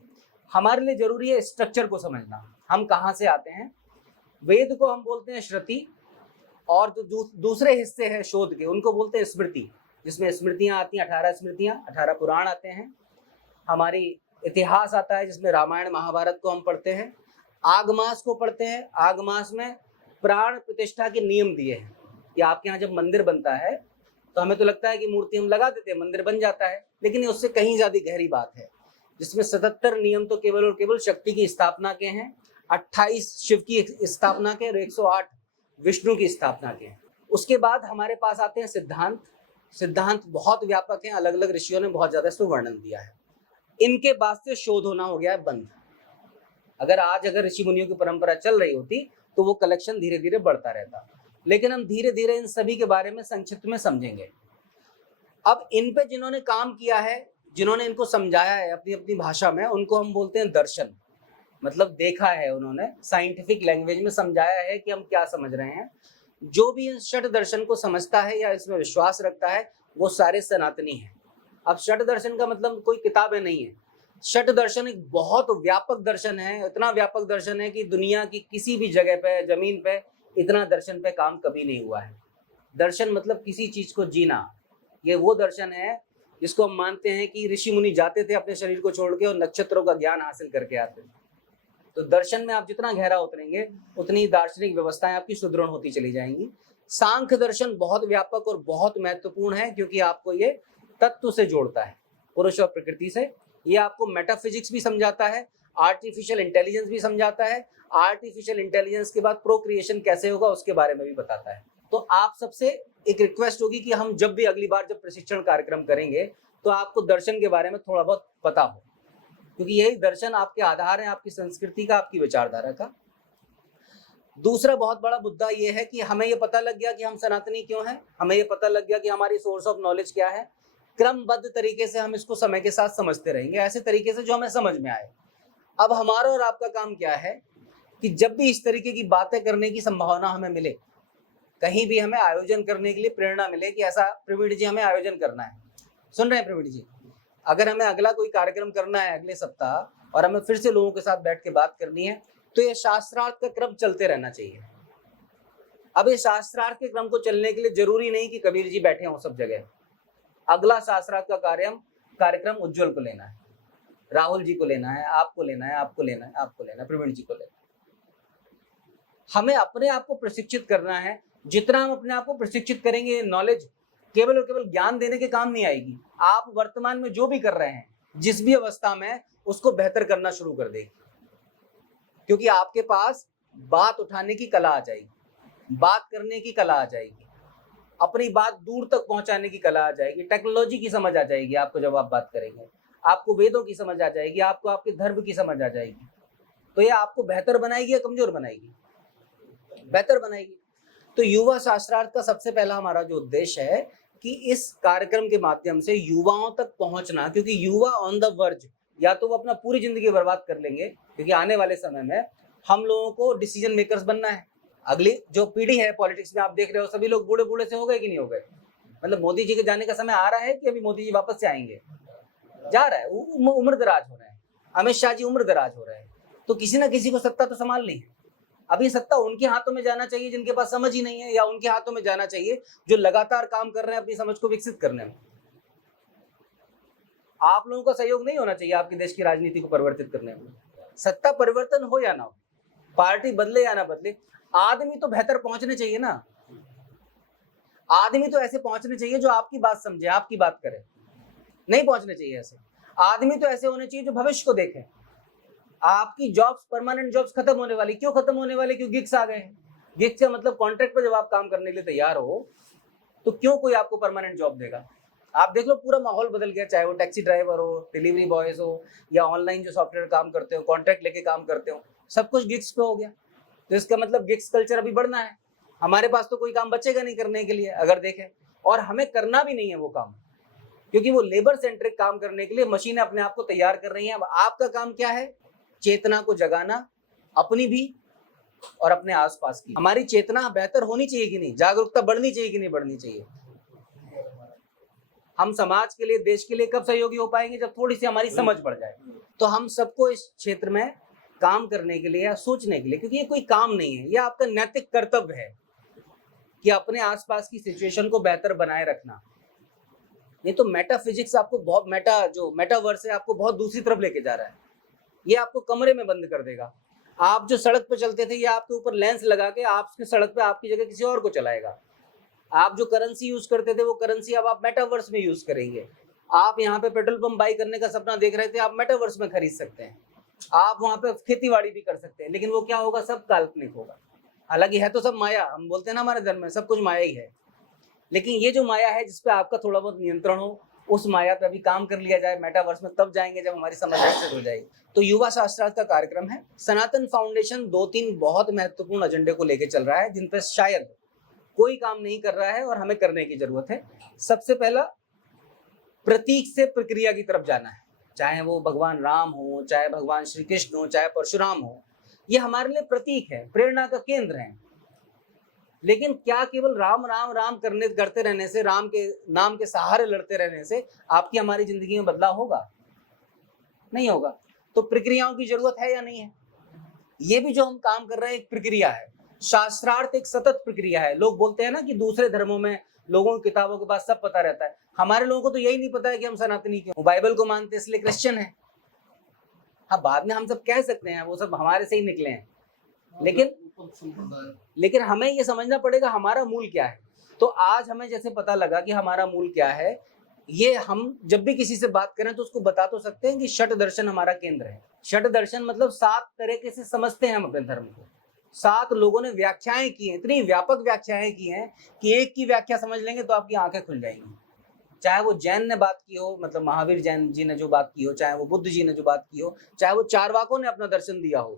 हमारे लिए जरूरी है स्ट्रक्चर को समझना, हम कहाँ से आते हैं। वेद को हम बोलते हैं श्रुति, और जो दूसरे हिस्से हैं शोध के उनको बोलते हैं स्मृति, जिसमें स्मृतियां आती हैं, 18 स्मृतियां, 18 पुराण आते हैं। हमारी इतिहास आता है जिसमें रामायण महाभारत को हम पढ़ते हैं। आगमास को पढ़ते हैं। आगमास में प्राण प्रतिष्ठा के नियम दिए हैं कि आपके यहाँ जब मंदिर बनता है तो हमें तो लगता है कि मूर्ति हम लगा देते हैं, मंदिर बन जाता है, लेकिन ये उससे कहीं ज्यादा गहरी बात है, जिसमें 77 नियम तो केवल और केवल शक्ति की स्थापना के हैं, 28 शिव की स्थापना के और 108 विष्णु की स्थापना के हैं। उसके बाद हमारे पास आते हैं सिद्धांत। सिद्धांत बहुत व्यापक हैं, अलग अलग ऋषियों ने बहुत ज्यादा इसको वर्णन दिया है। इनके बाद से शोध होना हो गया है बंद। अगर ऋषि मुनियों की परंपरा चल रही होती तो वो कलेक्शन धीरे धीरे बढ़ता रहता, लेकिन हम धीरे धीरे इन सभी के बारे में संक्षिप्त में समझेंगे। अब इन पे जिन्होंने काम किया है, जिन्होंने इनको समझाया है अपनी अपनी भाषा में, उनको हम बोलते हैं दर्शन। मतलब देखा है उन्होंने, साइंटिफिक लैंग्वेज में समझाया है कि हम क्या समझ रहे हैं। जो भी इन षट दर्शन को समझता है या इसमें विश्वास रखता है वो सारे सनातनी हैं। अब षट दर्शन का मतलब कोई किताबें नहीं है। षट दर्शन एक बहुत व्यापक दर्शन है, इतना व्यापक दर्शन है कि दुनिया की किसी भी जगह पे, जमीन पे इतना दर्शन पे काम कभी नहीं हुआ है। दर्शन मतलब किसी चीज को जीना। ये वो दर्शन है जिसको हम मानते हैं कि ऋषि मुनि जाते थे अपने शरीर को छोड़ के और नक्षत्रों का ज्ञान हासिल करके आते थे। तो दर्शन में आप जितना गहरा उतरेंगे उतनी दार्शनिक व्यवस्थाएं आपकी सुदृढ़ होती चली जाएंगी। सांख्य दर्शन बहुत व्यापक और बहुत महत्वपूर्ण है, क्योंकि आपको ये तत्व से जोड़ता है, पुरुष और प्रकृति से। ये आपको मेटाफिजिक्स भी समझाता है, आर्टिफिशियल इंटेलिजेंस भी समझाता है। आर्टिफिशियल इंटेलिजेंस के बाद प्रोक्रिएशन कैसे होगा उसके बारे में भी बताता है। तो आप सबसे एक रिक्वेस्ट होगी कि हम जब भी अगली बार जब प्रशिक्षण कार्यक्रम करेंगे तो आपको दर्शन के बारे में थोड़ा बहुत पता हो, क्योंकि यही दर्शन आपके आधार है, आपकी संस्कृति का, आपकी विचारधारा का। दूसरा बहुत बड़ा मुद्दा ये है कि हमें ये पता लग गया कि हम सनातनी क्यों हैं, हमें ये पता लग गया कि हमारी सोर्स ऑफ नॉलेज क्या है। क्रमबद्ध तरीके से हम इसको समय के साथ समझते रहेंगे, ऐसे तरीके से जो हमें समझ में आए। अब हमारा और आपका काम क्या है कि जब भी इस तरीके की बातें करने की संभावना हमें मिले, कहीं भी हमें आयोजन करने के लिए प्रेरणा मिले कि ऐसा प्रवीण जी हमें आयोजन करना है, सुन रहे हैं प्रवीण जी, अगर हमें अगला कोई कार्यक्रम करना है अगले सप्ताह और हमें फिर से लोगों के साथ बैठ के बात करनी है, तो ये शास्त्रार्थ का क्रम चलते रहना चाहिए। अब ये शास्त्रार्थ के क्रम को चलने के लिए जरूरी नहीं कि कबीर जी बैठे हों सब जगह। अगला शास्त्रार्थ का कार्यक्रम उज्जवल को लेना है, राहुल जी को लेना है, आपको लेना है, आपको लेना है, आपको लेना है, प्रवीण जी को लेना है। हमें अपने आप को प्रशिक्षित करना है। जितना हम अपने आप को प्रशिक्षित करेंगे, नॉलेज केवल और केवल ज्ञान देने के काम नहीं आएगी। आप वर्तमान में जो भी कर रहे हैं, जिस भी अवस्था में, उसको बेहतर करना शुरू कर देगी, क्योंकि आपके पास बात उठाने की कला आ जाएगी, बात करने की कला आ जाएगी, अपनी बात दूर तक पहुंचाने की कला आ जाएगी, टेक्नोलॉजी की समझ आ जाएगी आपको। जब आप बात करेंगे आपको वेदों की समझ आ जाएगी, आपको आपके धर्म की समझ आ जाएगी। तो ये आपको बेहतर बनाएगी या कमजोर बनाएगी? बेहतर बनाएगी। तो युवा शास्त्रार्थ का सबसे पहला हमारा जो उद्देश्य है कि इस कार्यक्रम के माध्यम से युवाओं तक पहुंचना, क्योंकि युवा ऑन द वर्ज, या तो वो अपना पूरी जिंदगी बर्बाद कर लेंगे, क्योंकि आने वाले समय में हम लोगों को डिसीजन मेकर्स बनना है। अगली जो पीढ़ी है पॉलिटिक्स में, आप देख रहे हो सभी लोग बूढ़े बूढ़े से हो गए कि नहीं हो गए। मतलब मोदी जी के जाने का समय आ रहा है कि अभी मोदी जी वापस से आएंगे? जा रहा है, उम्र दराज हो रहा है। अमित शाह जी उम्र दराज हो रहे हैं, तो किसी ना किसी को सत्ता तो संभालनी है। अब ये सत्ता उनके हाथों में जाना चाहिए जिनके पास समझ ही नहीं है, या उनके हाथों में जाना चाहिए जो लगातार काम कर रहे हैं अपनी समझ को विकसित करने में। आप लोगों का सहयोग नहीं होना चाहिए आपके देश की राजनीति को परिवर्तित करने में। सत्ता परिवर्तन हो या ना हो, पार्टी बदले या ना बदले, आदमी तो बेहतर पहुंचने चाहिए ना। आदमी तो ऐसे पहुंचने चाहिए जो आपकी बात समझे, आपकी बात करे। नहीं पहुंचने चाहिए ऐसे। आदमी तो ऐसे होने चाहिए जो भविष्य को देखें। आपकी जॉब्स, परमानेंट जॉब्स खत्म होने वाली। क्यों खत्म होने वाली? क्योंकि गिग्स आ गए हैं। गिग्स का मतलब कॉन्ट्रैक्ट पर जब आप काम करने के लिए तैयार हो तो क्यों कोई आपको परमानेंट जॉब देगा? आप देख लो, पूरा माहौल बदल गया। चाहे वो टैक्सी ड्राइवर हो, डिलीवरी बॉयज हो, या ऑनलाइन जो सॉफ्टवेयर काम करते हो, कॉन्ट्रैक्ट लेके काम करते हो, सब कुछ गिग्स पे हो गया। तो इसका मतलब गिग्स कल्चर अभी बढ़ना है। हमारे पास तो कोई काम बचेगा नहीं करने के लिए अगर देखें, और हमें करना भी नहीं है वो काम, क्योंकि वो लेबर सेंट्रिक काम करने के लिए मशीनें अपने आप को तैयार कर रही हैं। अब आपका काम क्या है? चेतना को जगाना, अपनी भी और अपने आसपास की। हमारी चेतना बेहतर होनी चाहिए कि नहीं? जागरूकता बढ़नी चाहिए कि नहीं बढ़नी चाहिए? हम समाज के लिए, देश के लिए कब सहयोगी हो पाएंगे? जब थोड़ी सी हमारी समझ बढ़ जाए। तो हम सबको इस क्षेत्र में काम करने के लिए या सोचने के लिए, क्योंकि ये कोई काम नहीं है, ये आपका नैतिक कर्तव्य है कि अपने आसपास की सिचुएशन को बेहतर बनाए रखना। नहीं तो मेटाफिजिक्स आपको बहुत, मेटावर्स है, आपको बहुत दूसरी तरफ लेके जा रहा है। ये आपको कमरे में बंद कर देगा। आप जो सड़क पे चलते थे, ये आपके ऊपर लेंस लगा के आपकी सड़क पे आपकी जगह किसी और को चलाएगा। आप जो करेंसी यूज करते थे, वो करेंसी अब आप मेटावर्स में यूज करेंगे। आप यहाँ पे पेट्रोल पंप बाई करने का सपना देख रहे थे, आप मेटावर्स में खरीद सकते हैं। आप वहाँ पे खेतीबाड़ी भी कर सकते हैं, लेकिन वो क्या होगा? सब काल्पनिक होगा। हालांकि है तो सब माया। हम बोलते हैं ना हमारे धर्म में सब कुछ माया ही है, लेकिन ये जो माया है जिसपे आपका थोड़ा बहुत नियंत्रण हो, उस माया पे अभी काम कर लिया जाए। मेटावर्स में तब जाएंगे जब हमारी समझ विकसित हो जाएगी। तो युवा शास्त्रार्थ का कार्यक्रम है। सनातन फाउंडेशन 2-3 बहुत महत्वपूर्ण एजेंडे को लेकर चल रहा है, जिन पे शायद कोई काम नहीं कर रहा है और हमें करने की जरूरत है। सबसे पहला, प्रतीक से प्रक्रिया की तरफ जाना है। चाहे वो भगवान राम हो, चाहे भगवान श्री कृष्ण हो, चाहे परशुराम हो, ये हमारे लिए प्रतीक है, प्रेरणा का केंद्र है। लेकिन क्या केवल राम राम राम करते रहने से, राम के नाम के सहारे लड़ते रहने से आपकी हमारी जिंदगी में बदलाव होगा? नहीं होगा। तो प्रक्रियाओं की जरूरत है या नहीं है? ये भी जो हम काम कर रहे हैं एक प्रक्रिया है। शास्त्रार्थ एक सतत प्रक्रिया है। लोग बोलते हैं ना कि दूसरे धर्मों में लोगों की किताबों के पास सब पता रहता है। हमारे लोगों को तो यही नहीं पता है कि हम सनातनी क्यों। बाइबल को मानते इसलिए क्रिश्चियन है। हाँ, बाद में हम सब कह सकते हैं वो सब हमारे से ही निकले हैं, लेकिन हमें ये समझना पड़ेगा हमारा मूल क्या है। तो आज हमें जैसे पता लगा कि हमारा मूल क्या है, ये हम जब भी किसी से बात करें तो उसको बता तो सकते हैं कि षट दर्शन हमारा केंद्र है। षट दर्शन मतलब 7 तरीके से समझते हैं हम अपने धर्म को। 7 लोगों ने व्याख्याएं की हैं, इतनी व्यापक व्याख्याएं की हैं कि एक की व्याख्या समझ लेंगे तो आपकी आंखें खुल जाएंगी। चाहे वो जैन ने बात की हो, मतलब महावीर जैन जी ने जो बात की हो, चाहे वो बुद्ध जी ने जो बात की हो, चाहे वो चारवाकों ने अपना दर्शन दिया हो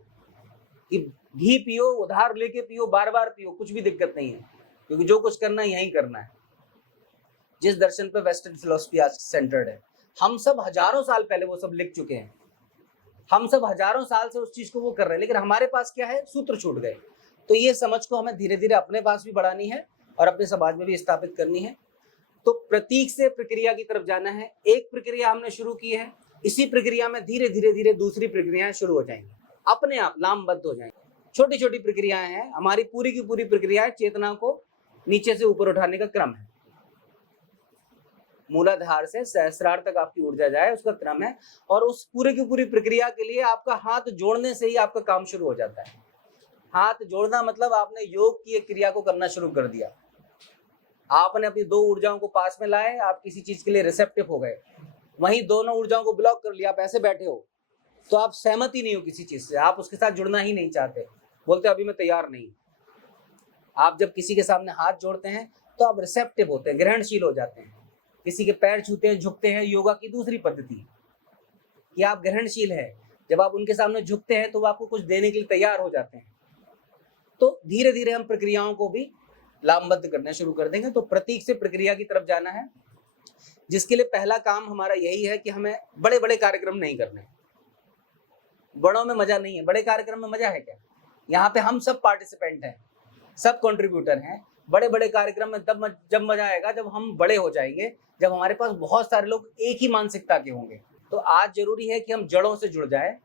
कि घी पियो, उधार लेके पियो, बार बार पियो, कुछ भी दिक्कत नहीं है, क्योंकि जो कुछ करना है यही करना है। जिस दर्शन पे वेस्टर्न फिलोसफी आज सेंटर्ड है, हम सब हजारों साल पहले वो सब लिख चुके हैं। हम सब हजारों साल से उस चीज को वो कर रहे हैं, लेकिन हमारे पास क्या है? सूत्र छूट गए। तो ये समझ को हमें धीरे धीरे अपने पास भी बढ़ानी है और अपने समाज में भी स्थापित करनी है। तो प्रतीक से प्रक्रिया की तरफ जाना है। एक प्रक्रिया हमने शुरू की है, इसी प्रक्रिया में धीरे धीरे धीरे दूसरी प्रक्रियाएं शुरू हो जाएंगी, अपने आप लामबद्ध हो जाएंगी। छोटी छोटी प्रक्रियाएं हैं। हमारी पूरी की पूरी प्रक्रिया चेतना को नीचे से ऊपर उठाने का क्रम है। मूलाधार से सहस्रार तक आपकी ऊर्जा जाए, उसका क्रम है। और उस पूरी की पूरी प्रक्रिया के लिए आपका हाथ जोड़ने से ही आपका काम शुरू हो जाता है। हाथ जोड़ना मतलब आपने योग की एक क्रिया को करना शुरू कर दिया। आपने अपनी 2 ऊर्जाओं को पास में लाए, आप किसी चीज के लिए रिसेप्टिव हो गए। वहीं दोनों ऊर्जाओं को ब्लॉक कर लिया, आप ऐसे बैठे हो तो आप सहमत ही नहीं हो किसी चीज से, आप उसके साथ जुड़ना ही नहीं चाहते, बोलते अभी मैं तैयार नहीं। आप जब किसी के सामने हाथ जोड़ते हैं तो आप रिसेप्टिव होते हैं, ग्रहणशील हो जाते हैं। किसी के पैर छूते हैं, झुकते हैं, योगा की दूसरी पद्धति कि आप ग्रहणशील है। जब आप उनके सामने झुकते हैं तो वो आपको कुछ देने के लिए तैयार हो जाते हैं। तो धीरे धीरे हम प्रक्रियाओं को भी लामबद्ध करना शुरू कर देंगे। तो प्रतीक से प्रक्रिया की तरफ जाना है, जिसके लिए पहला काम हमारा यही है कि हमें बड़े बड़े कार्यक्रम नहीं करने। बड़ों में मजा नहीं है, बड़े कार्यक्रम में मजा है क्या? यहाँ पे हम सब पार्टिसिपेंट हैं, सब कंट्रीब्यूटर हैं। बड़े बड़े कार्यक्रम में तब जब मजा आएगा जब हम बड़े हो जाएंगे, जब हमारे पास बहुत सारे लोग एक ही मानसिकता के होंगे। तो आज जरूरी है कि हम जड़ों से जुड़ जाएं।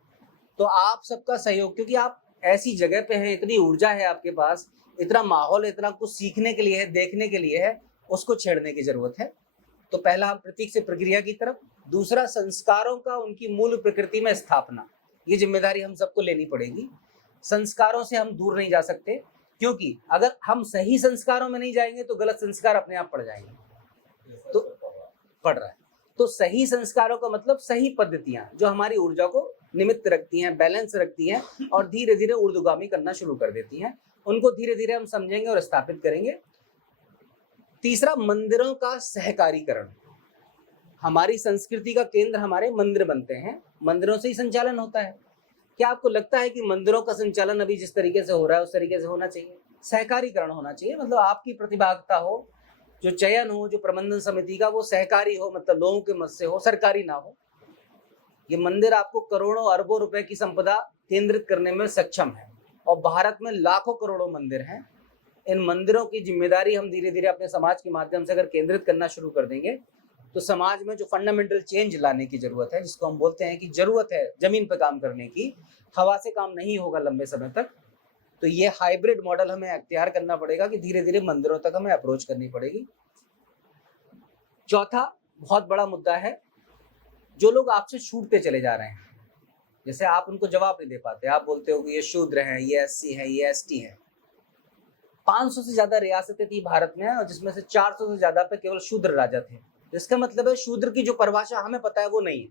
तो आप सबका सहयोग, क्योंकि आप ऐसी जगह पे हैं, इतनी ऊर्जा है आपके पास, इतना माहौल, इतना कुछ सीखने के लिए है, देखने के लिए है, उसको छेड़ने की जरूरत है। तो पहला हम प्रतीक से प्रक्रिया की तरफ, दूसरा संस्कारों का उनकी मूल प्रकृति में स्थापना, ये जिम्मेदारी हम सबको लेनी पड़ेगी। संस्कारों से हम दूर नहीं जा सकते, क्योंकि अगर हम सही संस्कारों में नहीं जाएंगे तो गलत संस्कार अपने आप पड़ जाएंगे। तो पड़ रहा है, तो सही संस्कारों का मतलब सही पद्धतियां जो हमारी ऊर्जा को निमित्त रखती हैं, बैलेंस रखती हैं और धीरे धीरे ऊर्ध्वगामी करना शुरू कर देती हैं, उनको धीरे धीरे हम समझेंगे और स्थापित करेंगे। तीसरा, मंदिरों का सहकारीकरण। हमारी संस्कृति का केंद्र हमारे मंदिर बनते हैं, मंदिरों से ही संचालन होता है। क्या आपको लगता है कि मंदिरों का संचालन अभी जिस तरीके से हो रहा है उस तरीके से होना चाहिए? सहकारीकरण होना चाहिए, मतलब आपकी प्रतिभागिता हो, जो चयन हो, जो प्रबंधन समिति का, वो सहकारी हो, मतलब लोगों के मत से हो, सरकारी ना हो। ये मंदिर आपको करोड़ों अरबों रुपए की संपदा केंद्रित करने में सक्षम है और भारत में लाखों करोड़ों मंदिर हैं। इन मंदिरों की जिम्मेदारी हम धीरे धीरे अपने समाज के माध्यम से अगर केंद्रित करना शुरू कर देंगे तो समाज में जो फंडामेंटल चेंज लाने की जरूरत है, जिसको हम बोलते हैं कि जरूरत है जमीन पर काम करने की, हवा से काम नहीं होगा लंबे समय तक, तो ये हाइब्रिड मॉडल हमें अख्तियार करना पड़ेगा कि धीरे धीरे मंदिरों तक हमें अप्रोच करनी पड़ेगी। चौथा बहुत बड़ा मुद्दा है, जो लोग आपसे छूटते चले जा रहे हैं, जैसे आप उनको जवाब नहीं दे पाते, आप बोलते हो कि ये शूद्र है, ये एससी है, ये एसटी है। 500 से ज्यादा रियासतें थी भारत में और जिसमें से 400 से ज्यादा पे केवल शूद्र राजा थे। इसका मतलब है शूद्र की जो परिभाषा हमें पता है वो नहीं है।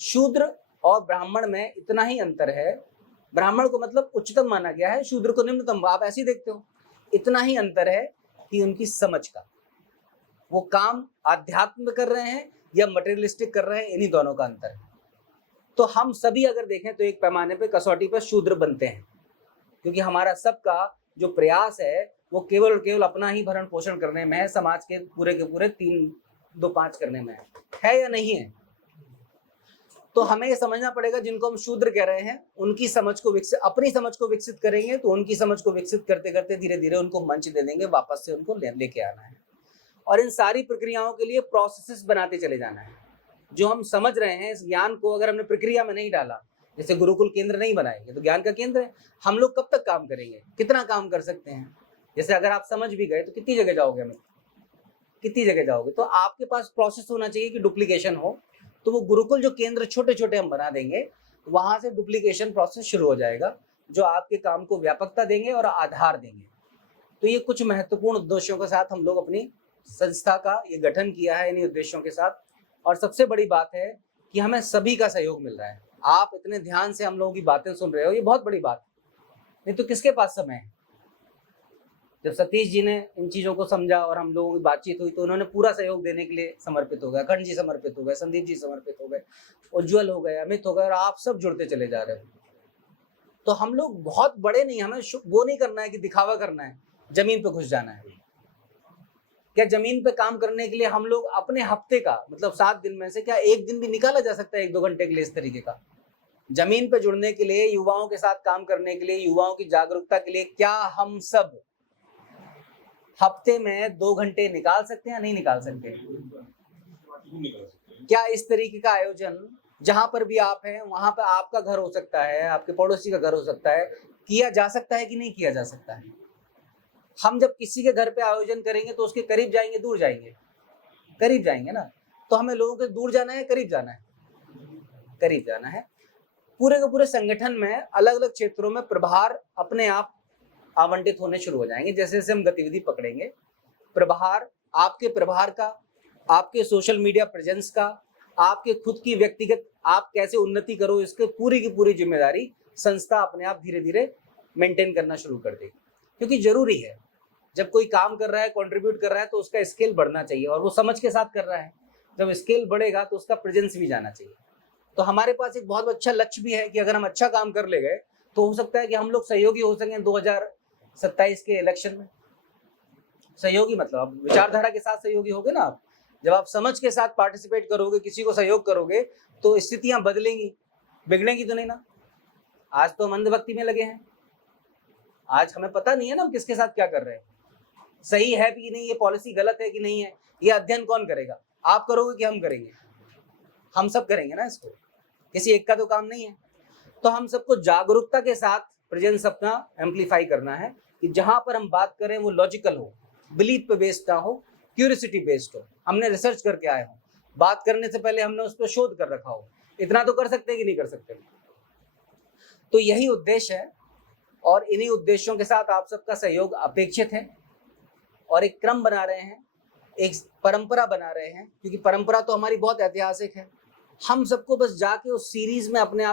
शूद्र और ब्राह्मण में इतना ही अंतर है, ब्राह्मण को मतलब उच्चतम माना गया है, शूद्र को निम्नतम, आप ऐसे ही देखते हो। इतना ही अंतर है कि उनकी समझ का, वो काम आध्यात्म कर रहे हैं या मटेरियलिस्टिक कर रहे हैं, इन्हीं दोनों का अंतर है। तो हम सभी अगर देखें तो एक पैमाने पे, कसौटी पे शूद्र बनते हैं, क्योंकि हमारा सबका जो प्रयास है वो केवल और केवल अपना ही भरण पोषण करने में है, समाज के पूरे 3-2-5 करने में है या नहीं है। तो हमें ये समझना पड़ेगा जिनको हम शूद्र कह रहे हैं उनकी समझ को विकसित, अपनी समझ को विकसित करेंगे तो उनकी समझ को विकसित करते करते धीरे धीरे उनको मंच दे देंगे, वापस से उनको लेके आना है। और इन सारी प्रक्रियाओं के लिए प्रोसेसेस बनाते चले जाना है। जो हम समझ रहे हैं इस ज्ञान को अगर हमने प्रक्रिया में नहीं डाला, जैसे गुरुकुल केंद्र नहीं बनाएंगे तो ज्ञान का केंद्र है, हम लोग कब तक काम करेंगे, कितना काम कर सकते हैं? जैसे अगर आप समझ भी गए तो कितनी जगह जाओगे, हमें कितनी जगह जाओगे? तो आपके पास प्रोसेस होना चाहिए कि डुप्लीकेशन हो, तो वो गुरुकुल जो केंद्र छोटे छोटे हम बना देंगे, वहां से डुप्लीकेशन प्रोसेस शुरू हो जाएगा, जो आपके काम को व्यापकता देंगे और आधार देंगे। तो ये कुछ महत्वपूर्ण उद्देश्यों के साथ हम लोग अपनी संस्था का ये गठन किया है, इन्हीं उद्देश्यों के साथ। और सबसे बड़ी बात है कि हमें सभी का सहयोग मिल रहा है। आप इतने ध्यान से हम लोगों की बातें सुन रहे हो, ये बहुत बड़ी बात, नहीं तो किसके पास समय है? जब सतीश जी ने इन चीजों को समझा और हम लोगों की बातचीत हुई तो उन्होंने पूरा सहयोग देने के लिए समर्पित हो गए। अखंड जी समर्पित हो गए, संदीप जी समर्पित हो गए, उज्जवल हो गए, अमित हो गए, और आप सब जुड़ते चले जा रहे हो। तो हम लोग बहुत बड़े नहीं, हमें वो नहीं करना है कि दिखावा करना है, जमीन पे घुस जाना है। क्या जमीन पे काम करने के लिए हम लोग अपने हफ्ते का, मतलब 7 दिन में से क्या एक दिन भी निकाला जा सकता है 1-2 घंटे के लिए इस तरीके का? जमीन पे जुड़ने के लिए, युवाओं के साथ काम करने के लिए, युवाओं की जागरूकता के लिए क्या हम सब हफ्ते में 2 घंटे निकाल सकते हैं या नहीं निकाल सकते? क्या इस तरीके का आयोजन जहां पर भी आप हैं वहां पर आपका घर हो सकता है, आपके पड़ोसी का घर हो सकता है, किया जा सकता है कि नहीं किया जा सकता है? हम जब किसी के घर पे आयोजन करेंगे तो उसके करीब जाएंगे, दूर जाएंगे? करीब जाएंगे ना। तो हमें लोगों के दूर जाना है, करीब जाना है? करीब जाना है। पूरे के पूरे संगठन में अलग अलग क्षेत्रों में प्रभार अपने आप आवंटित होने शुरू हो जाएंगे। जैसे जैसे हम गतिविधि पकड़ेंगे, प्रभार, आपके प्रभार का, आपके सोशल मीडिया प्रेजेंस का, आपके खुद की व्यक्तिगत आप कैसे उन्नति करो, इसके पूरी की पूरी जिम्मेदारी संस्था अपने आप धीरे धीरे मेंटेन करना शुरू कर देगी। क्योंकि जरूरी है, जब कोई काम कर रहा है, कंट्रीब्यूट कर रहा है, तो उसका स्केल बढ़ना चाहिए, और वो समझ के साथ कर रहा है। जब स्केल बढ़ेगा तो उसका प्रेजेंस भी जाना चाहिए। तो हमारे पास एक बहुत अच्छा लक्ष्य भी है कि अगर हम अच्छा काम कर ले गए तो हो सकता है कि हम लोग सहयोगी हो सकें 2027 के इलेक्शन में। सहयोगी मतलब आप विचारधारा के साथ सहयोगी होगे ना आप। जब आप समझ के साथ पार्टिसिपेट करोगे, किसी को सहयोग करोगे, तो स्थितियां बदलेंगी, बिगड़ेंगी तो नहीं ना। आज तो हम अंधभक्ति में लगे हैं, आज हमें पता नहीं है ना हम किसके साथ क्या कर रहे हैं, सही है कि नहीं, ये पॉलिसी गलत है कि नहीं है, ये अध्ययन कौन करेगा? आप करोगे कि हम करेंगे? हम सब करेंगे ना इसको, किसी एक का तो काम नहीं है। तो हम सबको जागरूकता के साथ प्रेजेंस अपना एम्पलीफाई करना है कि जहां पर हम बात करें वो लॉजिकल हो, बिलीफ पे बेस्ड ना हो, क्यूरियोसिटी बेस्ड हो, हमने रिसर्च करके आए हो, बात करने से पहले हमने उस पर शोध कर रखा हो। इतना तो कर सकते हैं कि नहीं कर सकते? तो यही उद्देश्य है और इन्हीं उद्देश्यों के साथ आप सबका सहयोग अपेक्षित है और एक क्रम बना रहे हैं, एक परंपरा बना रहे हैं, क्योंकि परंपरा तो हमारी बहुत ऐतिहासिक है। हम सबको बस जाके उस सीरीज में अपने आप